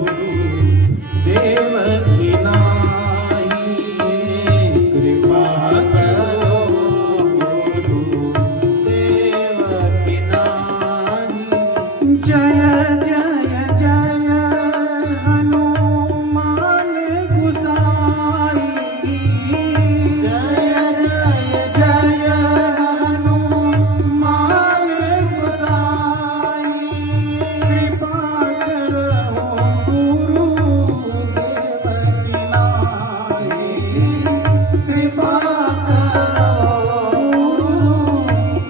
देव की नाई, कृपा करो गुरु देव की नाई। जय जय जय हनुमान गुसाई, जय जय जय हनुमान गुसाई, कृपा करो गुरु देव की नाई, कृपा करो गुरु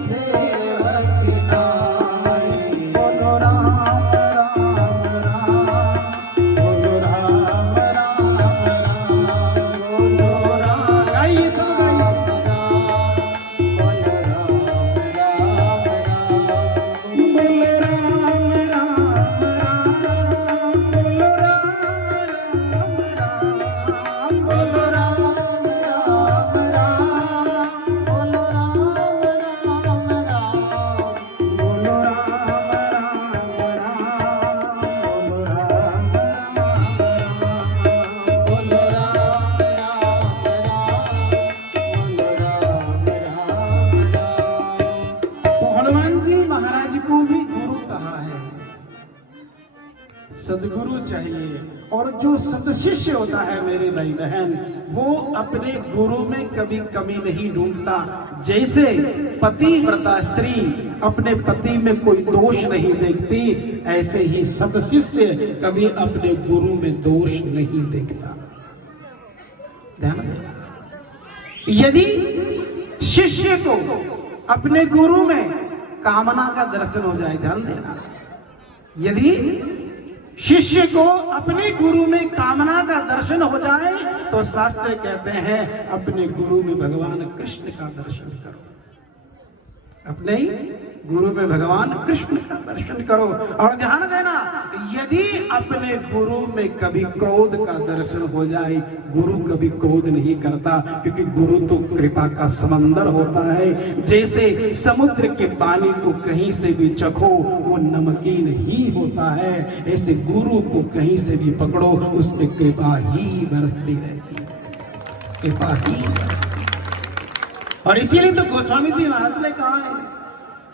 देव की नाई। बोलो राम राम राम, बोलो राम राम राम, बोलो राम। गाइए सब गाइए। बोलो राम राम राम, बोलो राम राम राम, बोलो राम राम राम, बोलो राम राम राम, बोलो राम राम राम, बोलो राम राम राम, बोलो राम राम राम, बोलो राम राम राम। तो हनुमान जी महाराज को भी गुरु कहा है। सदगुरु चाहिए। और जो सदशिष्य होता है मेरे भाई बहन, वो अपने गुरु में कभी कमी नहीं ढूंढता। जैसे पतिव्रता स्त्री अपने पति में कोई दोष नहीं देखती, ऐसे ही सदशिष्य कभी अपने गुरु में दोष नहीं देखता। ध्यान देना। यदि शिष्य को अपने गुरु में कामना का दर्शन हो जाए, ध्यान देना, यदि शिष्य को अपने गुरु में कामना का दर्शन हो जाए तो शास्त्र कहते हैं अपने गुरु में भगवान कृष्ण का दर्शन करो। अपने ही गुरु में भगवान कृष्ण का दर्शन करो। और ध्यान देना, यदि अपने गुरु में कभी क्रोध का दर्शन हो जाए, गुरु कभी क्रोध नहीं करता, क्योंकि गुरु तो कृपा का समंदर होता है। जैसे समुद्र के पानी को कहीं से भी चखो वो नमकीन ही होता है, ऐसे गुरु को कहीं से भी पकड़ो उसमें कृपा ही बरसती रहती है, कृपा ही बरसती। और इसीलिए तो गोस्वामी जी महाराज ने कहा है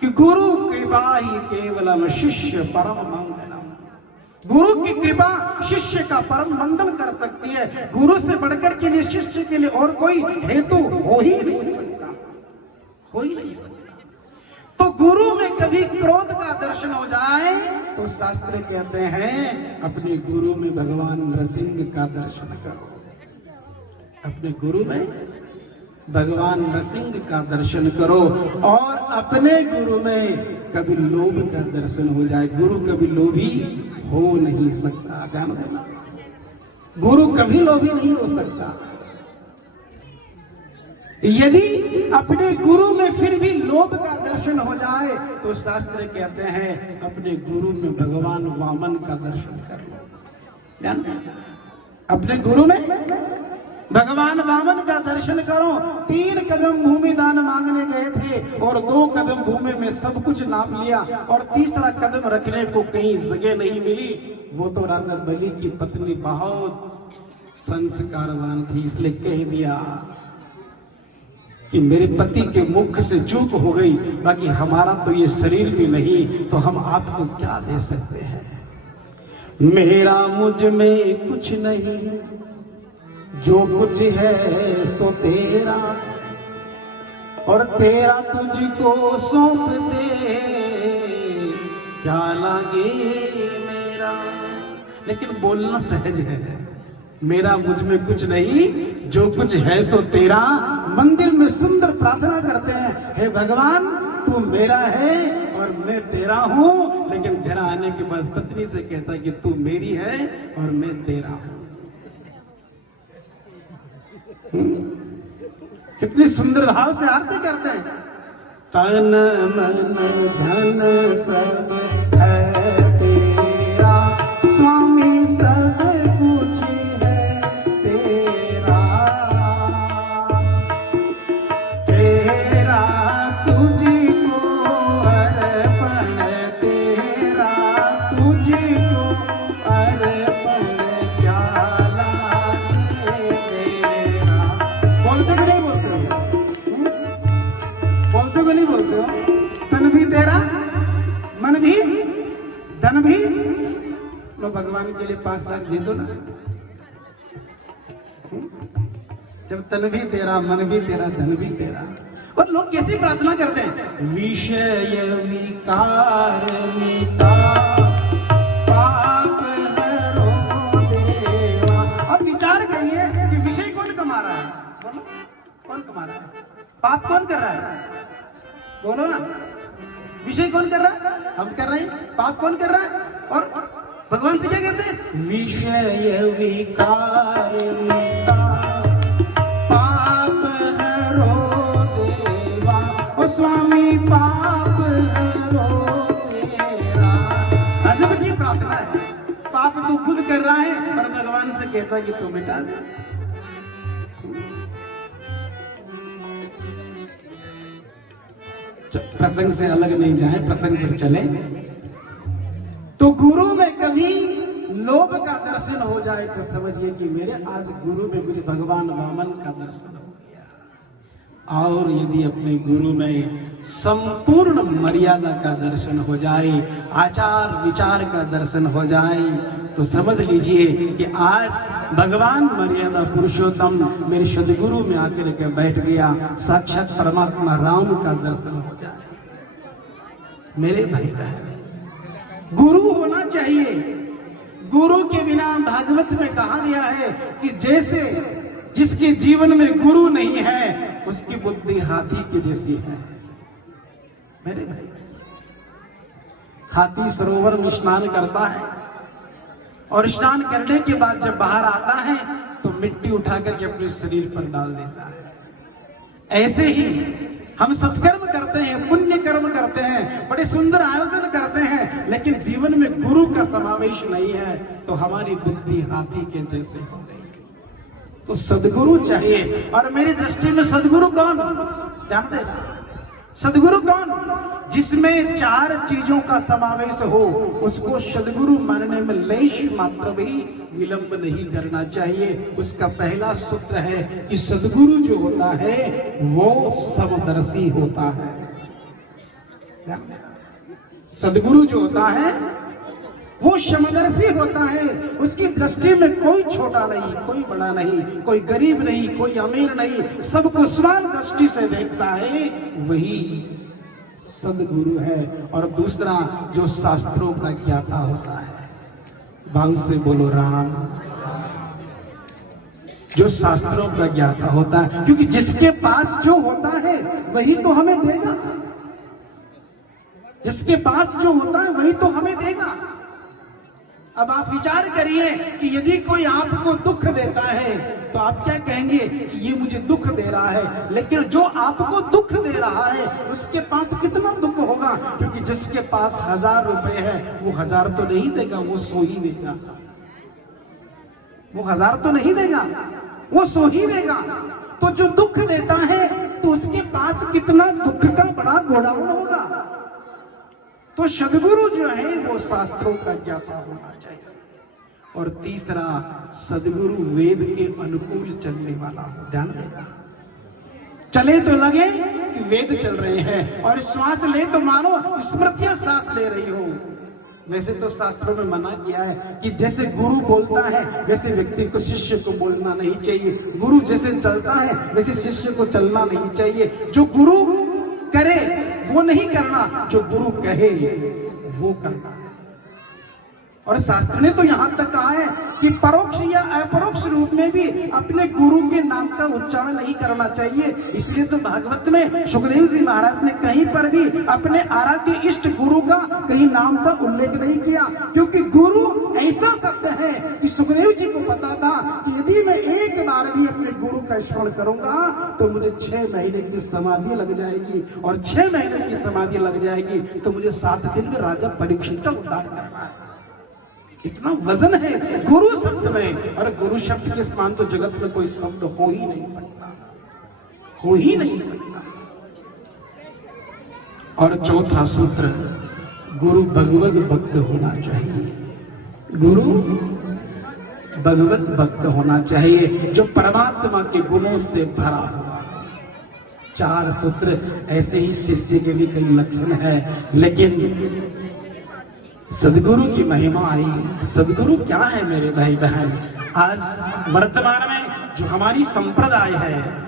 कि गुरु कृपा ही केवलम शिष्य परम मंगलम। गुरु की कृपा शिष्य का परम मंगल कर सकती है। गुरु से बढ़कर के लिए शिष्य के लिए और कोई हेतु हो ही नहीं सकता, हो ही नहीं सकता। तो गुरु में कभी क्रोध का दर्शन हो जाए तो शास्त्र कहते हैं अपने गुरु में भगवान नृसिंह का दर्शन करो। अपने गुरु में भगवान नृसिंह का दर्शन करो। और अपने गुरु में कभी लोभ का दर्शन हो जाए, गुरु कभी लोभी हो नहीं सकता। ध्यान देना, गुरु कभी लोभी नहीं हो सकता। यदि अपने गुरु में फिर भी लोभ का दर्शन हो जाए तो शास्त्र कहते हैं अपने गुरु में भगवान वामन का दर्शन कर लो। ध्यान देना, अपने गुरु में भगवान वामन का दर्शन करो। 3 कदम भूमि दान मांगने गए थे और 2 कदम भूमि में सब कुछ नाप लिया और तीसरा कदम रखने को कहीं जगह नहीं मिली। वो तो राजा बलि की पत्नी बहुत संस्कारवान थी, इसलिए कह दिया कि मेरे पति के मुख से चूक हो गई, बाकी हमारा तो ये शरीर भी नहीं, तो हम आपको क्या दे सकते हैं। मेरा मुझ में कुछ नहीं, जो कुछ है सो तेरा। और तेरा तुझको सौंप दे क्या लागे मेरा। लेकिन बोलना सहज है, मेरा मुझ में कुछ नहीं, जो कुछ है सो तेरा। मंदिर में सुंदर प्रार्थना करते हैं, हे भगवान तू मेरा है और मैं तेरा हूं। लेकिन घर आने के बाद पत्नी से कहता है कि तू मेरी है और मैं तेरा हूं। कितनी सुंदर भाव से आरती करते हैं। तन मन धन सब है तेरा स्वामी, सब कुछ है तेरा, तेरा तुझको अर्पण, तेरा तुझको अर्पण क्या लागे मेरा। बोलते कि नहीं बोलते हो? बोलते कि नहीं बोलते हो? तन भी तेरा, मन भी, धन भी। लो भगवान के लिए 5 लाख दे दो ना। जब तन भी तेरा, मन भी तेरा, धन भी तेरा। और लोग कैसे प्रार्थना करते हैं? विषय विकार मिटा पाप हरो देवा। अब विचार करिए कि विषय कौन कमा रहा है? बोलो कौन कमा रहा है? पाप कौन कर रहा है? बोलो ना। विषय कौन कर रहा है? हम कर रहे हैं। पाप कौन कर रहा है? और भगवान से क्या कहते हैं? विषय विकार मिटा पाप हरो देवा, ओ स्वामी पाप हरो तेरा। अजब की प्रार्थना है। पाप तो खुद कर रहा है और भगवान से कहता है कि तू मिटा दे। प्रसंग से अलग नहीं जाए, प्रसंग पर चले। तो गुरु में कभी लोभ का दर्शन हो जाए तो समझिए कि मेरे आज गुरु में कुछ भगवान वामन का दर्शन हो गया। और यदि अपने गुरु में संपूर्ण मर्यादा का दर्शन हो जाए, आचार विचार का दर्शन हो जाए, तो समझ लीजिए कि आज भगवान मर्यादा पुरुषोत्तम मेरे सदगुरु में आकर के बैठ गया। साक्षात परमात्मा राम का दर्शन हो जाए। मेरे भाई बहन, गुरु होना चाहिए। गुरु के बिना भागवत में कहा गया है कि जैसे जिसके जीवन में गुरु नहीं है उसकी बुद्धि हाथी की जैसी है। मेरे भाई, हाथी सरोवर में स्नान करता है और स्नान करने के बाद जब बाहर आता है तो मिट्टी उठा करके अपने शरीर पर डाल देता है। ऐसे ही हम सत्कर्म करते हैं, पुण्य कर्म करते हैं, बड़े सुंदर आयोजन करते हैं, लेकिन जीवन में गुरु का समावेश नहीं है तो हमारी बुद्धि हाथी के जैसे हो गई। तो सदगुरु चाहिए। और मेरी दृष्टि में सदगुरु कौन जानते हैं? सदगुरु कौन? जिसमें 4 चीजों का समावेश हो उसको सदगुरु मानने में लेश मात्र भी विलंब नहीं करना चाहिए। उसका पहला सूत्र है कि सदगुरु जो होता है वो समदर्शी होता है। सदगुरु जो होता है वो समदर्शी होता है। उसकी दृष्टि में कोई छोटा नहीं, कोई बड़ा नहीं, कोई गरीब नहीं, कोई अमीर नहीं, सबको समान दृष्टि से देखता है, वही सदगुरु है। और दूसरा जो शास्त्रों का ज्ञाता होता है। भाव से बोलो राम। जो शास्त्रों का ज्ञाता होता है, क्योंकि जिसके पास जो होता है वही तो हमें देगा। जिसके पास जो होता है वही तो हमें देगा। अब आप विचार करिए कि यदि कोई आपको दुख देता है तो आप क्या कहेंगे कि ये मुझे दुख दे रहा है, लेकिन जो आपको दुख दे रहा है उसके पास कितना दुख होगा, क्योंकि जिसके पास 1000 रुपए है वो 1000 तो नहीं देगा, वो 100 ही देगा। वो 1000 तो नहीं देगा, वो 100 ही देगा। तो जो दुख देता है तो उसके पास कितना दुख का बड़ा गोडाउन होगा। तो सदगुरु जो है वो शास्त्रों का ज्ञाता होना चाहिए। और तीसरा, सदगुरु वेद के अनुकूल चलने वाला हो। ध्यान देगा, चले तो लगे कि वेद चल रहे हैं, और श्वास ले तो मानो स्मृतियां सांस ले रही हो। वैसे तो शास्त्रों में मना किया है कि जैसे गुरु बोलता है वैसे व्यक्ति को शिष्य को बोलना नहीं चाहिए, गुरु जैसे चलता है वैसे शिष्य को चलना नहीं चाहिए। जो गुरु करे वो नहीं करना, जो गुरु कहे वो करना। और शास्त्र ने तो यहां तक कहा है कि परोक्ष या अपरोक्ष रूप में भी अपने गुरु के नाम का उच्चारण नहीं करना चाहिए। इसलिए तो भागवत में सुखदेव जी महाराज ने कहीं पर भी अपने आराध्य इष्ट गुरु का कहीं नाम का उल्लेख नहीं किया, क्योंकि गुरु ऐसा शब्द है कि सुखदेव जी को पता था कि यदि मैं एक बार भी अपने गुरु का स्मरण करूंगा तो मुझे 6 महीने की समाधि लग जाएगी, और 6 महीने की समाधि लग जाएगी तो मुझे 7 दिन में राजा परीक्षित का उद्धार करना है। इतना वजन है गुरु शब्द में, और गुरु शब्द के समान तो जगत में कोई शब्द हो ही नहीं सकता, हो ही नहीं सकता। और चौथा सूत्र, गुरु भगवत भक्त होना चाहिए। गुरु भगवत भक्त होना चाहिए जो परमात्मा के गुणों से भरा हुआ। 4 सूत्र ऐसे ही शिष्य के भी कई लक्षण है, लेकिन सदगुरु की महिमा आई। सदगुरु क्या है मेरे भाई बहन? आज वर्तमान में जो हमारी संप्रदाय है,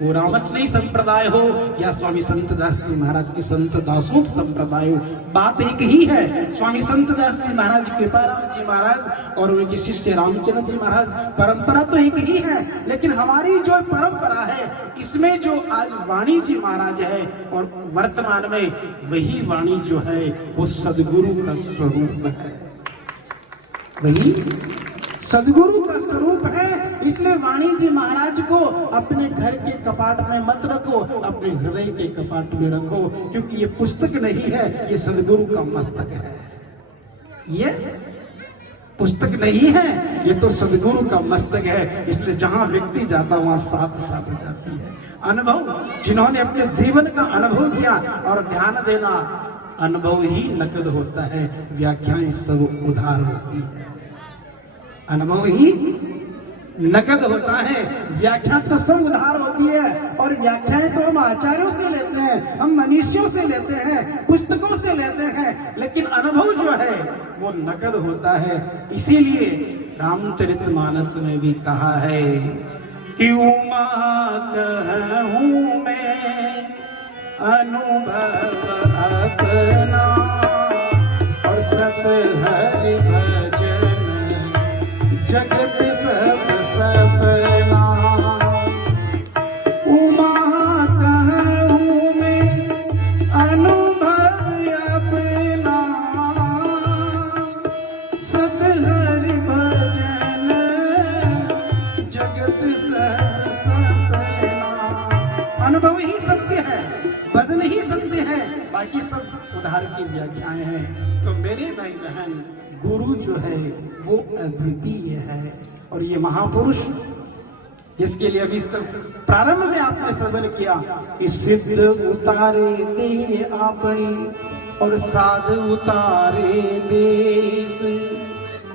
वो रामस्नेही संप्रदाय हो या स्वामी संत दास जी महाराज की संत दासों संप्रदाय हो, बात एक ही है। स्वामी संत दास जी महाराज, कृपाराम जी महाराज और उनके शिष्य रामचंद्र जी महाराज, परंपरा तो एक ही है। लेकिन हमारी जो परंपरा है इसमें जो आज वाणी जी महाराज है, और वर्तमान में वही वाणी जो है वो सदगुरु का स्वरूप है, वही सदगुरु का स्वरूप है। इसलिए वाणी जी महाराज को अपने घर के कपाट में मत रखो, अपने हृदय के कपाट में रखो, क्योंकि ये पुस्तक नहीं है, ये सदगुरु का मस्तक है। ये पुस्तक नहीं है, ये तो सदगुरु का मस्तक है। इसलिए जहां व्यक्ति जाता वहां साथ साथ जाती है। अनुभव, जिन्होंने अपने जीवन का अनुभव किया, और ध्यान देना, अनुभव ही नकद होता है, व्याख्याएं सब उधार होती है। अनुभव ही नकद होता है, व्याख्या तो सब उधार होती है। और व्याख्याएं तो हम आचार्यों से लेते हैं, हम मनीषियों से लेते हैं, पुस्तकों से लेते हैं, लेकिन अनुभव जो है वो नकद होता है। इसीलिए रामचरितमानस में भी कहा है कि उमा कहूं मैं अनुभव अपना, और सब हरि भजन जगत सब सपना। उमा कहूं मैं अनुभव अपना, सत हरि भजन जगत सब सपना। अनुभव ही सत्य है, भजन ही सत्य है, बाकी सब उधार की व्याख्याएं हैं। तो मेरे भाई बहन, गुरु जो है वो अद्वितीय है। और ये महापुरुष जिसके लिए अभी प्रारंभ में आपने श्रवण किया, इस सिद्ध उतारे दे आपनी और साध उतारे देश,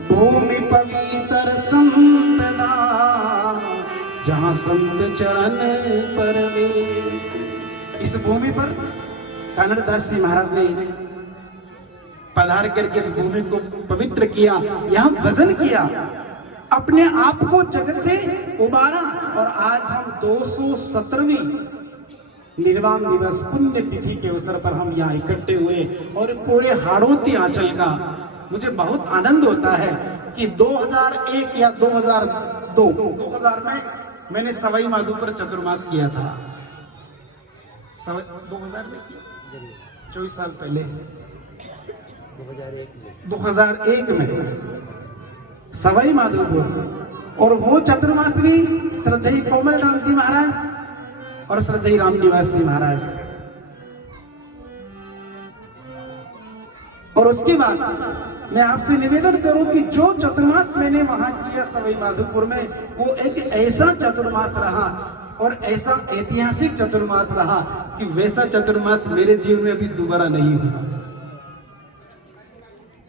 भूमि पवित्र संतदा जहां संत चरण परवेश। इस भूमि पर कानड़दास जी महाराज ने पधार करके इस भूमि को पवित्र किया, यहाँ भजन किया, अपने आप को जगत से उबारा। और आज हम 217वीं निर्वाण दिवस पुण्य तिथि के अवसर पर हम यहाँ इकट्ठे हुए, और पूरे हाड़ौती आंचल का मुझे बहुत आनंद होता है कि 2001 या 2000 में मैंने सवाई माधोपुर चतुर्मास किया था। 2000 में किया, 24 साल पहले, 2001 में सवाई माधोपुर। और वो चतुर्मास भी श्रद्धेय कोमल राम जी महाराज और श्रद्धेय राम निवास जी महाराज। और उसके बाद मैं आपसे निवेदन करूं कि जो चतुर्मास मैंने वहां किया सवाई माधोपुर में, वो एक ऐसा चतुर्मास रहा और ऐसा ऐतिहासिक चतुर्मास रहा कि वैसा चतुर्मास मेरे जीवन में अभी दोबारा नहीं हुआ,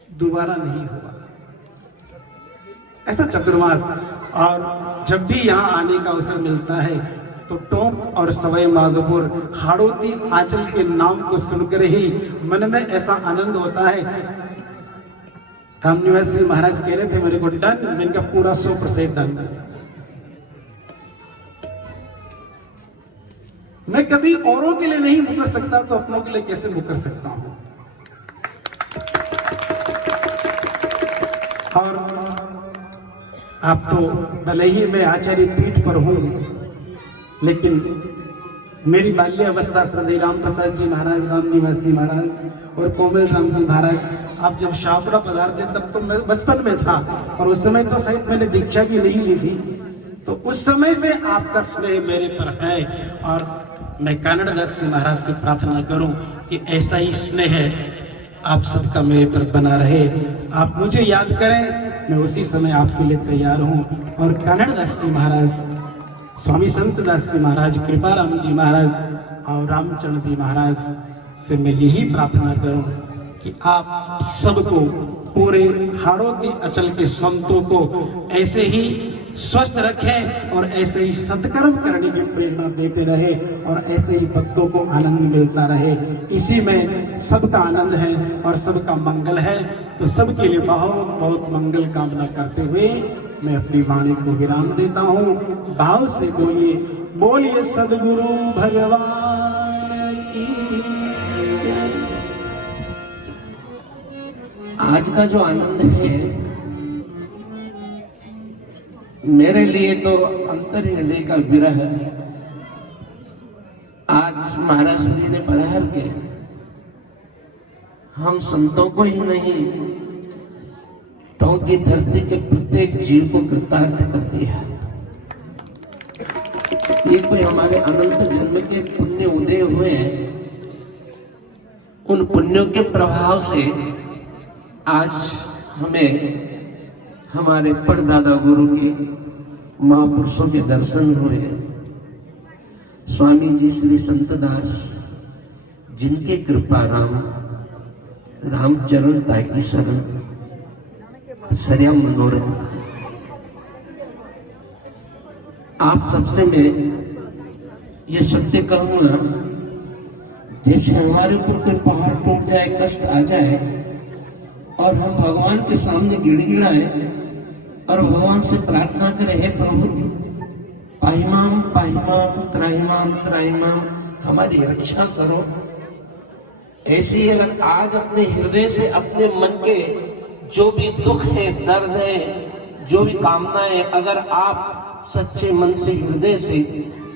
दोबारा नहीं हुआ ऐसा चतुर्मास। और जब भी यहाँ आने का अवसर मिलता है तो टोंक और सवाई माधोपुर हाड़ोती आंचल के नाम को सुनकर ही मन में ऐसा आनंद होता है। रामनिवास जी महाराज कह रहे थे मेरे को डन, मैंने कहा पूरा 100% डन। मैं कभी औरों के लिए नहीं मुकर सकता तो अपनों के लिए कैसे मुकर सकता हूं। और आप तो भले ही मैं आचार्य पीठ पर हूं, लेकिन मेरी बाल्य अवस्था श्रद्धेय राम प्रसाद जी महाराज, रामनिवास जी महाराज और कोमल राम जी महाराज, आप जब शाहपुरा पधारते तब तो मैं बचपन में था, और उस समय तो शायद मैंने दीक्षा भी नहीं ली थी। तो उस समय से आपका स्नेह मेरे पर है, और मैं कानड़दास जी महाराज से प्रार्थना करूं कि ऐसा ही स्नेह आप सबका मेरे पर बना रहे। आप मुझे याद करें, मैं उसी समय आपके लिए तैयार हूं। और कानड़दास जी महाराज, स्वामी संतदास जी महाराज, कृपाराम जी महाराज और रामचंद्र जी महाराज से मैं यही प्रार्थना करूं कि आप सबको, पूरे हाड़ोती अचल के संतों को ऐसे ही स्वस्थ रखें और ऐसे ही सत्कर्म करने की प्रेरणा देते रहे, और ऐसे ही भक्तों को आनंद मिलता रहे। इसी में सबका आनंद है और सबका मंगल है। तो सबके लिए बहुत बहुत मंगल कामना करते हुए मैं अपनी वाणी को विराम देता हूँ। भाव से बोलिए, बोलिए सद्गुरु भगवान की जय। आज का जो आनंद है मेरे लिए तो अंतर्हृदय का विरह। आज महाराज श्री ने पधार के हम संतों को ही नहीं, टोंक की धरती के प्रत्येक जीव को कृतार्थ कर दिया। ये कोई हमारे अनंत जन्म के पुण्य उदय हुए हैं, उन पुण्यों के प्रभाव से आज हमें हमारे परदादा गुरु के महापुरुषों के दर्शन हुए। स्वामी जी श्री संतदास, जिनके कृपा रामचरण ताकि शरण सरया मनोरथ। आप सबसे मैं ये सत्य कहूंगा, जैसे हमारे ऊपर कोई पहाड़ टूट जाए, कष्ट आ जाए और हम भगवान के सामने गिड़गिड़ाए और भगवान से प्रार्थना करें, हे प्रभु पाहिमाम पाहिमाम त्राहिमाम त्राहिमाम, हमारी रक्षा करो। ऐसे ही अगर आज अपने हृदय से अपने मन के जो भी दुख है, दर्द है, जो भी कामनाएं, अगर आप सच्चे मन से, हृदय से,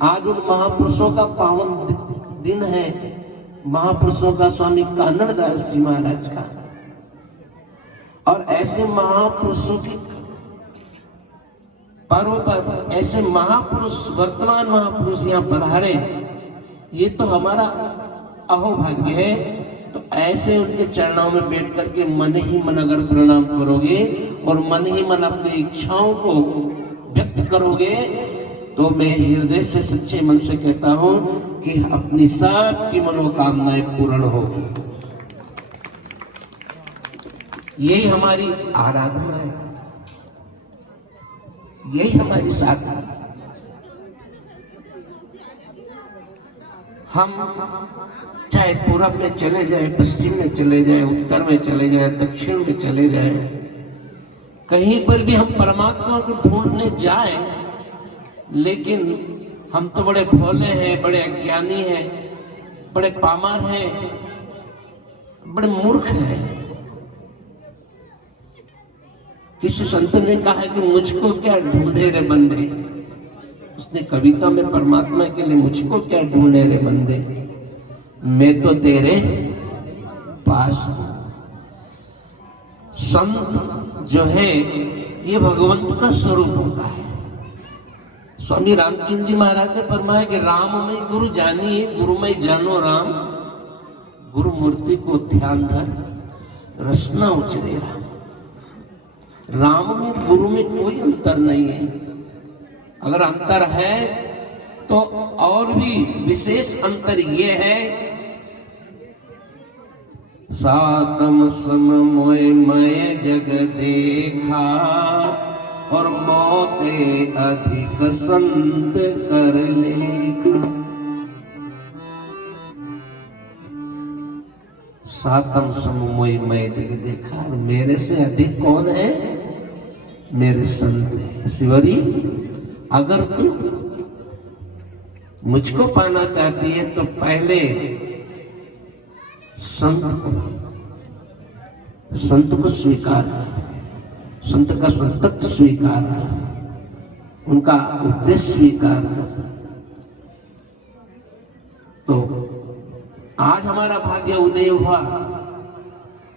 आज उन महापुरुषों का पावन दिन है, महापुरुषों का, स्वामी कानड़दास जी महाराज का, और ऐसे महापुरुषों की पर्व पर ऐसे महापुरुष, वर्तमान महापुरुष यहाँ पधारे, ये तो हमारा अहोभाग्य है। तो ऐसे उनके चरणों में बैठ करके मन ही मन अगर प्रणाम करोगे और मन ही मन अपनी इच्छाओं को व्यक्त करोगे, तो मैं हृदय से, सच्चे मन से कहता हूं कि अपनी सबकी मनोकामनाएं पूर्ण होगी। यही हमारी आराधना है, यही हमारी साधना। हम चाहे पूरब में चले जाए, पश्चिम में चले जाए, उत्तर में चले जाए, दक्षिण में चले जाए, कहीं पर भी हम परमात्मा को ढूंढने जाए, लेकिन हम तो बड़े भोले हैं, बड़े अज्ञानी हैं, बड़े पामार हैं, बड़े मूर्ख हैं। किसी संत ने कहा है कि मुझको क्या ढूंढे रे बंदे, उसने कविता में परमात्मा के लिए मुझको क्या ढूंढे रे बंदे, मैं तो तेरे पास हूं। संत जो है ये भगवंत का स्वरूप होता है। स्वामी रामचंद्र जी महाराज ने फरमाया कि राम में गुरु जानिए, गुरु में जानो राम, गुरु मूर्ति को ध्यान धर, रसना उचरे राम में गुरु में कोई अंतर नहीं है। अगर अंतर है तो और भी विशेष अंतर ये है, सातम सम मोय मय जग देखा और मोते अधिक संत कर लेखा। सातम समोई मैं जग देखा, मेरे से अधिक कौन है? मेरे संत है। शिवरी, अगर तू मुझको पाना चाहती है तो पहले संत को स्वीकार कर, संत का संतत्व स्वीकार कर, उनका उपदेश स्वीकार कर। तो आज हमारा भाग्य उदय हुआ।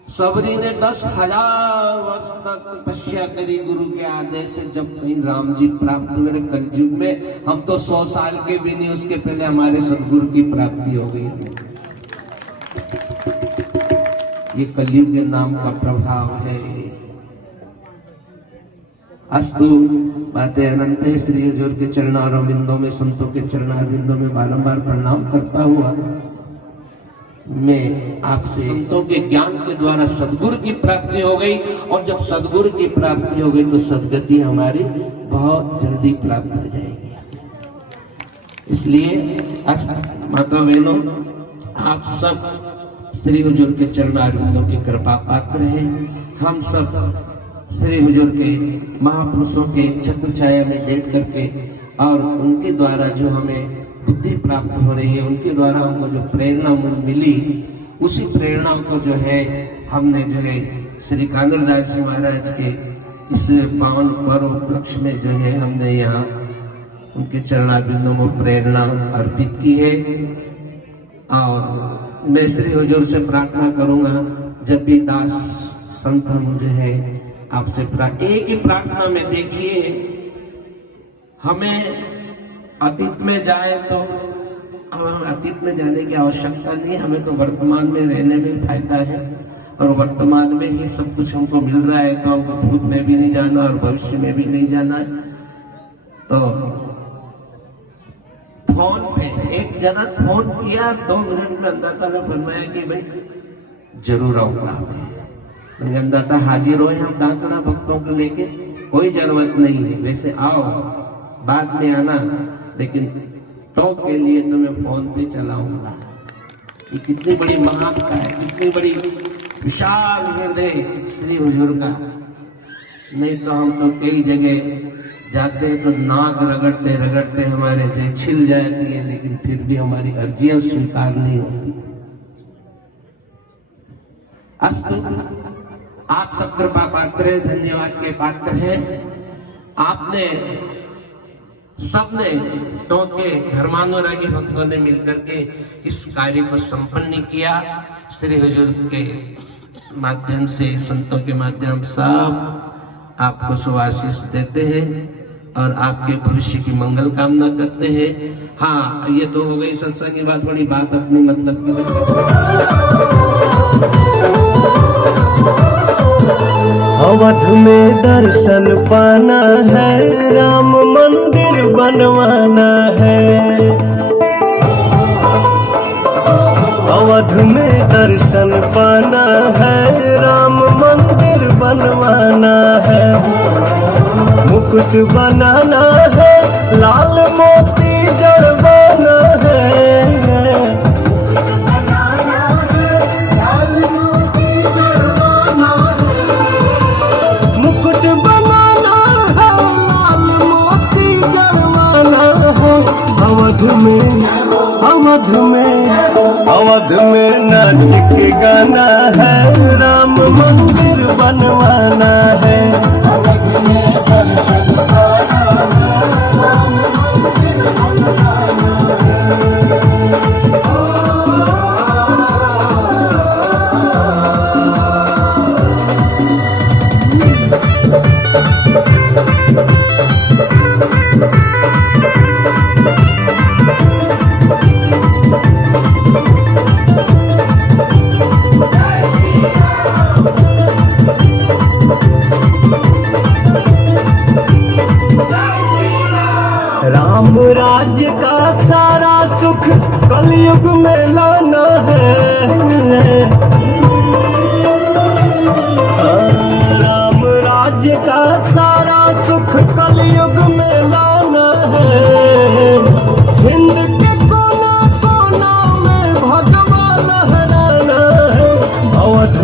सबरी ने 10,000 वर्ष तक तपस्या करी गुरु के आदेश से, जब कहीं राम जी प्राप्त हुए कलयुग में। हम तो 100 साल के भी नहीं, उसके पहले हमारे सदगुरु की प्राप्ति हो गई। ये कलयुग के नाम का प्रभाव है। अस्तु, बातें अनंत है। श्री हजूर के चरणारविंदों में, संतों के चरणारविंदों में बारंबार प्रणाम करता हुआ मैं आपसे, संतों के ज्ञान के द्वारा सदगुरु की प्राप्ति हो गई, और जब सदगुरु की प्राप्ति हो गई तो सदगति हमारी बहुत जल्दी प्राप्त हो जाएगी। इसलिए माता बहनों, आप सब श्री हुजूर के चरणारविंदों की कृपा पात्र हैं। हम सब श्री हुजूर के महापुरुषों के छत्र छाया में बैठ करके, और उनके द्वारा जो हमें बुद्धि प्राप्त हो रही है, उनके द्वारा हमको जो प्रेरणा मिली, उसी प्रेरणा को जो है हमने जो है श्री कानूरदास जी महाराज के इस पावन पर्व उपलक्ष्य में जो है हमने यहाँ उनके चरणारविंदों में प्रेरणा अर्पित की है। और मैं श्री हुजूर से प्रार्थना करूंगा, जब भी दास संत हम जो है आपसे एक ही प्रार्थना में, देखिए हमें अतीत में जाए तो अतीत में जाने की आवश्यकता नहीं, हमें तो वर्तमान में रहने में फायदा है, और वर्तमान में ही सब कुछ हमको मिल रहा है, तो हमको भूत में भी नहीं जाना और भविष्य में भी नहीं जाना है। तो फोन पे एक जना फोन किया, 2 मिनट में अंदाता ने फरमाया कि भाई जरूर आऊंगा। अंदाता हाजिर हो, हम दांतना भक्तों को लेके, कोई जरूरत नहीं है, वैसे आओ बाद में आना, लेकिन टॉक के लिए तो मैं फोन पे चलाऊंगा। ये कितनी बड़ी महानता है, कितनी बड़ी विशाल हृदय श्री हुजूर का। नहीं तो हम तो कई जगह जाते हैं तो नाक रगड़ते रगड़ते हमारे देह छिल जाती है, लेकिन फिर भी हमारी अर्जियां स्वीकार नहीं होती। अस्तु, आप सब कृपा पात्र है, धन्यवाद के पात्र है। आपने सबने, टोके धर्मानुरागी भक्तों ने मिलकर के इस कार्य को संपन्न किया। श्री हुजूर के माध्यम से, संतों के माध्यम सब आपको शुभाशीष देते हैं और आपके भविष्य की मंगल कामना करते हैं। हाँ, ये तो हो गई संसार की बात, थोड़ी बात अपनी मतलब की। अवध में दर्शन पाना है, राम मंदिर बनवाना है। अवध में दर्शन पाना है, राम मंदिर बनवाना है। मुकुट बनाना है, लाल मोती जड़वाना है। अवध में नाच के गाना है, राम मंदिर बनवाना है।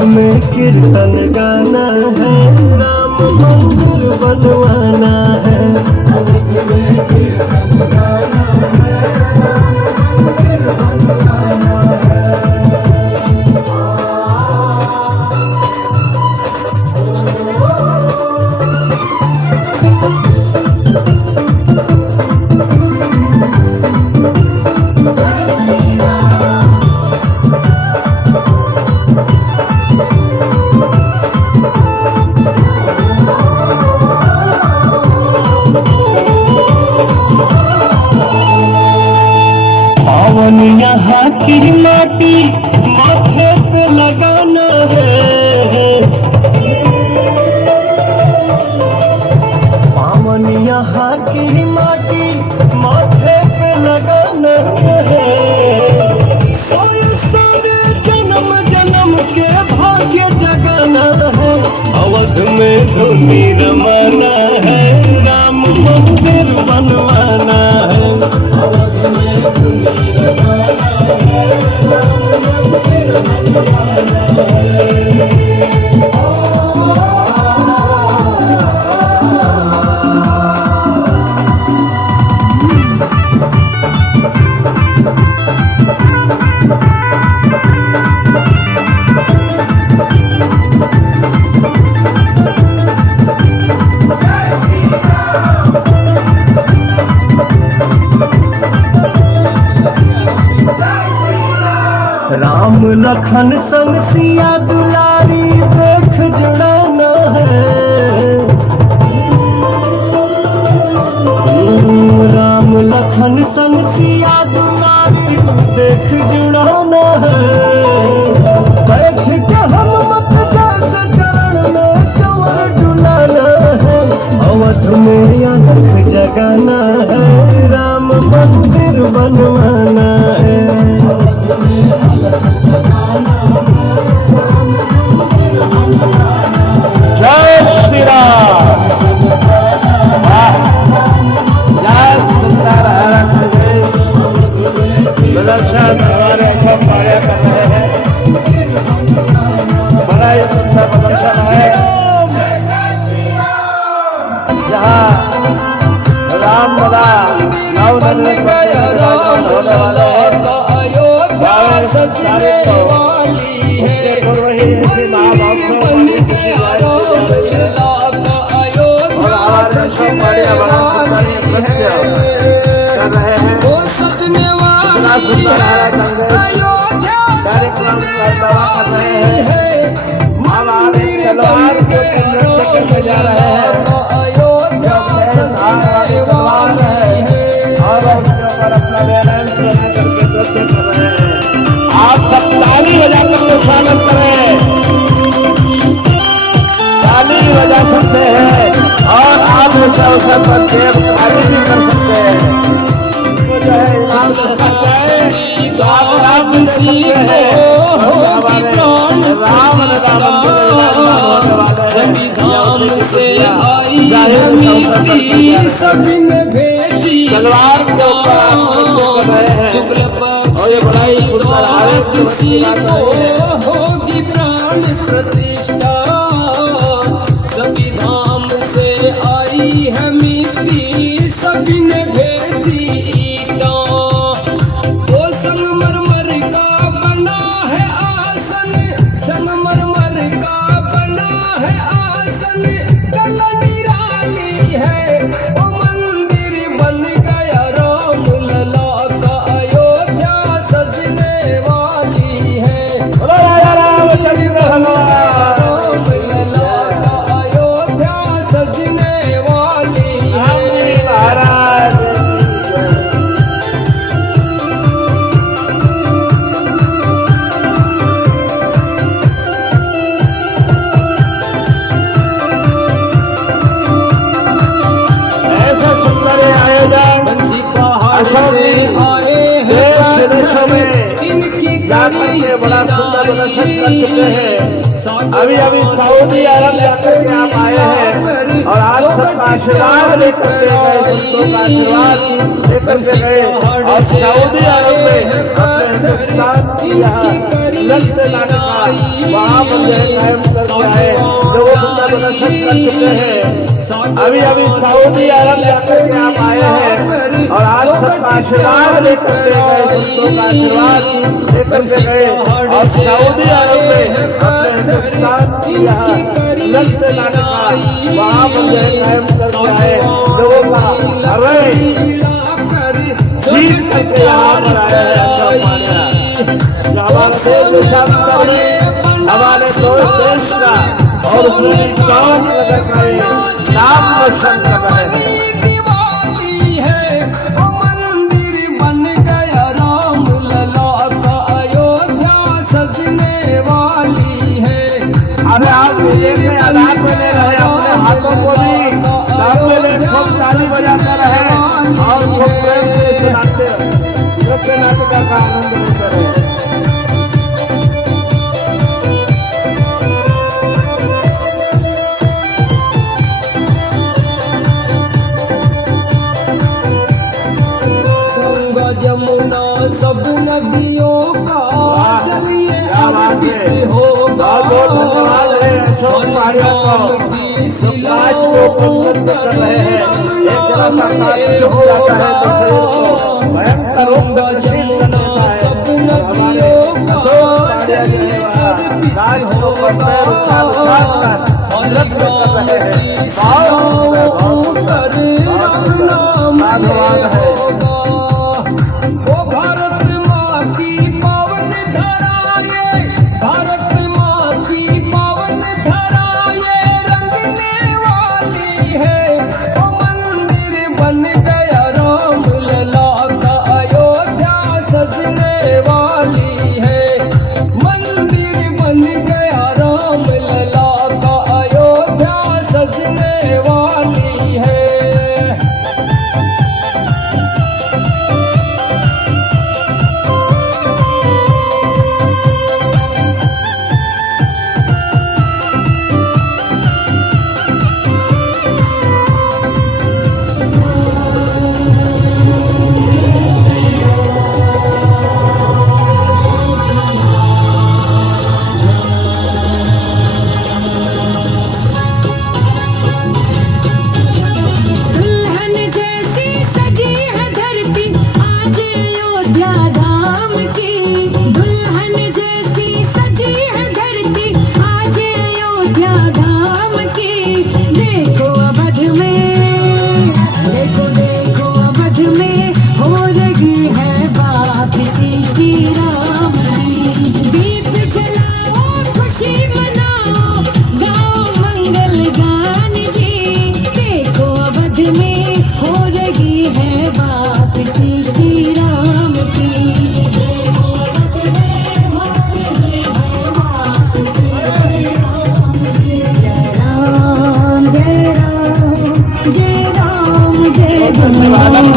में कीर्तन गाना है, राम मंदिर बनवाना है। अवध में कीर्तन गाना है, राम मंदिर बनवाना है। पावन यहाँ की माटी माथे पे लगाना है, पावन यहाँ की माटी माथे पे लगाना है। सारे सारे जन्म जन्म के भाग्य जगाना है। अवध में धुनी रमाना है, राम मंदिर बनवाना है। अवध में धुनी रमाना है, राम मंदिर बनवाना है। राम लखन संग सिया दुलारी देख जुड़ाना है। राम लखन संग सिया दुलारी देख जुड़ाना है। बैठ के हनुमत जैसे चरण में चंवर डुलाना है। अवध में अलख जगाना है, राम मंदिर बनवाना है। जय श्री राम। जय सुंदर प्रदर्शन हमारे सब कार्य कर रहे हैं। बड़ा ही सुंदर प्रदर्शन है, जहाँ राम लला नवनिर्मित विराजमान होने वाले हैं। सारे को उसके पूर्व ही इसी महाभाव से और हमारे सब बढ़िया बड़ा सुंदर नृत्य कर रहे हैं। इतना सुंदर हरा संदेश कार्यक्रम का दवा कर रहे हैं। हम आगे तलवार को नृत्य करने जा रहे हैं, जो तलवार है और उसके ऊपर अपना बैलेंस बना करके नृत्य कर रहे हैं। आप सब ताली बजा करके स्वागत करें, ताली बजा सकते हैं और आप इस अवसर पर देव खाली भी कर सकते हैं। तो जो है इमाम देखा जाए तो आप राम भी देख सकते हैं। हमारे राम लला मंदिर होने वाले हैं। तलवार के ऊपर आप नृत्य कर रहे हैं और ये बड़ा ही सुंदर होगी प्राण प्रतिष्ठा। सभी धाम से आई है मिट्टी, सभी ने भेजी ईटा। वो संगमरमर का बना है आसन, संगमरमर का बना है आसन। कला निराली है, वो मंदिर बन गया राम लला का। अयोध्या सजने वाली है, राम लला का अयोध्या सजने वाली है। महाराज ऐसे सुंदर आयोजन पहाड़ से आए हैं इनकी जाकर के बड़ा सुंदर प्रदर्शन कर चुके हैं। अभी अभी सऊदी अरब जाकर के आप आए हैं और आज सबका आशीर्वाद लेकर के गए, संतों का आशीर्वाद लेकर के गए और सऊदी अरब में अपने जो स्थान किया लक्ष्य नाटका वहाँ पर जो है कायम करके आए, जो वो सुंदर प्रदर्शन कर चुके हैं। अभी अभी सऊदी अरब जाकर के आप आए हैं और आज सबका आशीर्वाद लेकर के गए, संतों का आशीर्वाद लेकर के गए और सऊदी अरब में अपने हिंदुस्तान किया लक्ष्य नाटका वहाँ पर जो है कायम करके आए, लोगों का हमें जीत करके यहाँ पर आए हैं। जो हमारे देश देशांतर में हमारे देश का और उसमें गाँव नगर का नाम रोशन कर रहे हैं। दिवाली है वो मंदिर बन गया राम लला का, अयोध्या सजने वाली है। अरे आप विजय में आधार में ले रहे हैं, अपने हाथों को भी सामने ले खूब ताली बजाते रहे और खूब प्रेम से सुनाते नृत्य नाटक का आनंद लेते रहे। गंगा जमुना सब नदियों का जल ये अर्पित होगा। बहुत धन्यवाद है अशोक पहाड़िया को, आज वो पंकज कर रहे हैं। एक जरा सरकार चुप जाता है तो शरीर को भयंकर रूप से जमुना सब नदियों का जल ये राज को पैर उछाल उछाल कर नृत्य कर रहे हैं। साधुवाद है। वो भारत माँ की पावन धरा, ये भारत माँ की पावन धरा ये रंगने वाली है। वो मंदिर बन गया राम लला का, अयोध्या सजने वाली है। मंदिर बन गया राम लला का, अयोध्या सजने वाली है। दुल्हन जैसी सजी है धरती आज अयोध्या धाम की। दुल्हन जैसी सजी है धरती आज अयोध्या धाम की। देखो अवध में, देखो देखो अवध में हो रही है बात श्री राम की। दीप जलाओ खुशी मनाओ गाओ मंगल गान जी। देखो अवध में हो रही है बात श्री राम की। जय राम जय राम जय राम जय जय राम।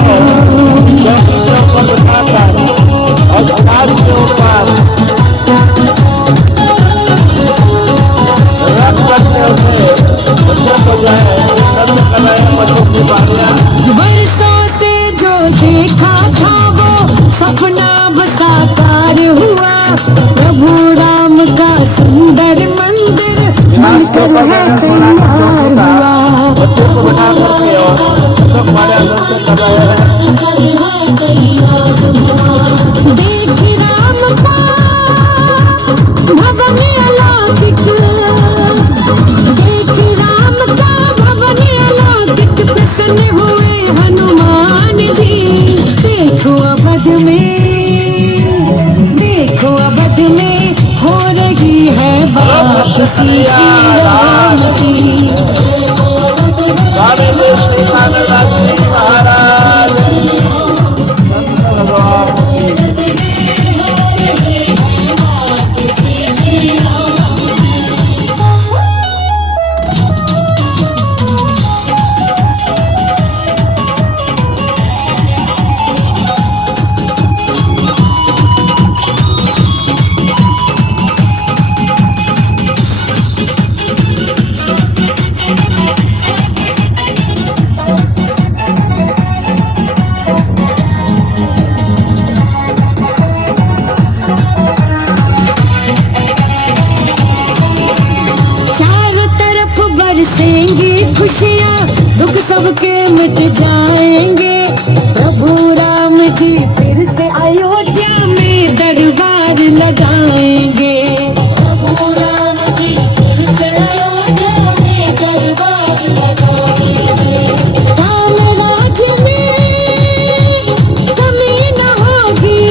और आज के ऊपर रख करके उसे बच्चों को जो है नृत्य कर रहे हैं अशोक जी पहाड़िया। वर्षों से जो देखा था वो सपना साकार हुआ। प्रभु राम का सुंदर मंदिर बनकर है तैयार हुआ। बच्चों को बिठा करके और अशोक पहाड़िया नृत्य कर रहे हैं। देख राम का भवन अलौकिक, देख राम का भवन अलौकिक। प्रसन्न हुए हनुमान जी। देखो अवध में, देखो अवध में हो रही है बात श्री राम की। सारे देश के महाराज आएंगी खुशियाँ, दुख सबके मिट जाएंगे। प्रभु राम जी फिर से अयोध्या में दरबार लगाएंगे। प्रभु राम जी फिर से अयोध्या में दरबार लगाएंगे। राम राज में कमी न होगी,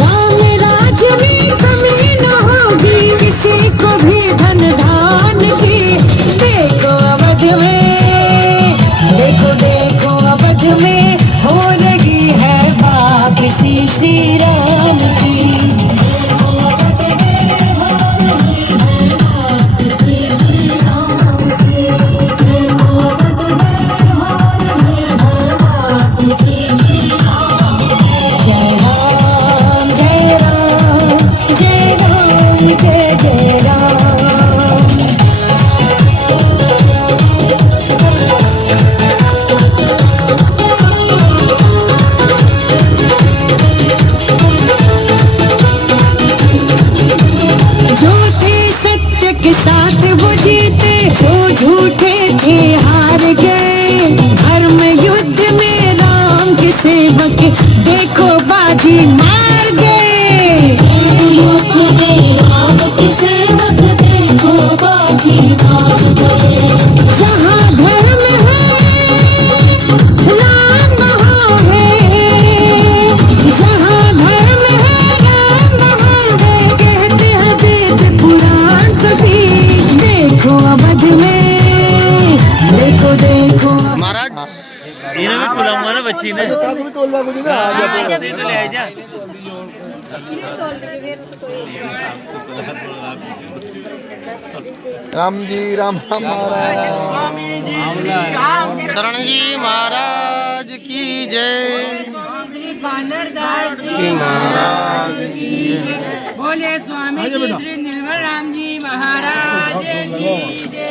राम राज में कमी न होगी, किसी को भी धन धान की। देखो अवध में, देखो देखो अवध में हो रही है वापसी श्री राम की। जय राम जय राम जय राम जय जय राम। जो थे सत्य के साथ वो जीते, जो झूठे थे हार गए। धर्म युद्ध में राम के सेवक देखो बाजी मार गए। युद्ध में राम के सेवक देखो बाजी मार गए। जहाँ धर्म है राम वहाँ है, जहाँ धर्म है राम वहाँ है, कहते हैं वेद पुराण सभी। देखो अवध में, देखो देखो बच्ची ने राम जी राम महाराज, शरण जी महाराज की जय, बानरदास जी महाराज की बोले स्वामी श्री निर्मल राम जी महाराज की जय।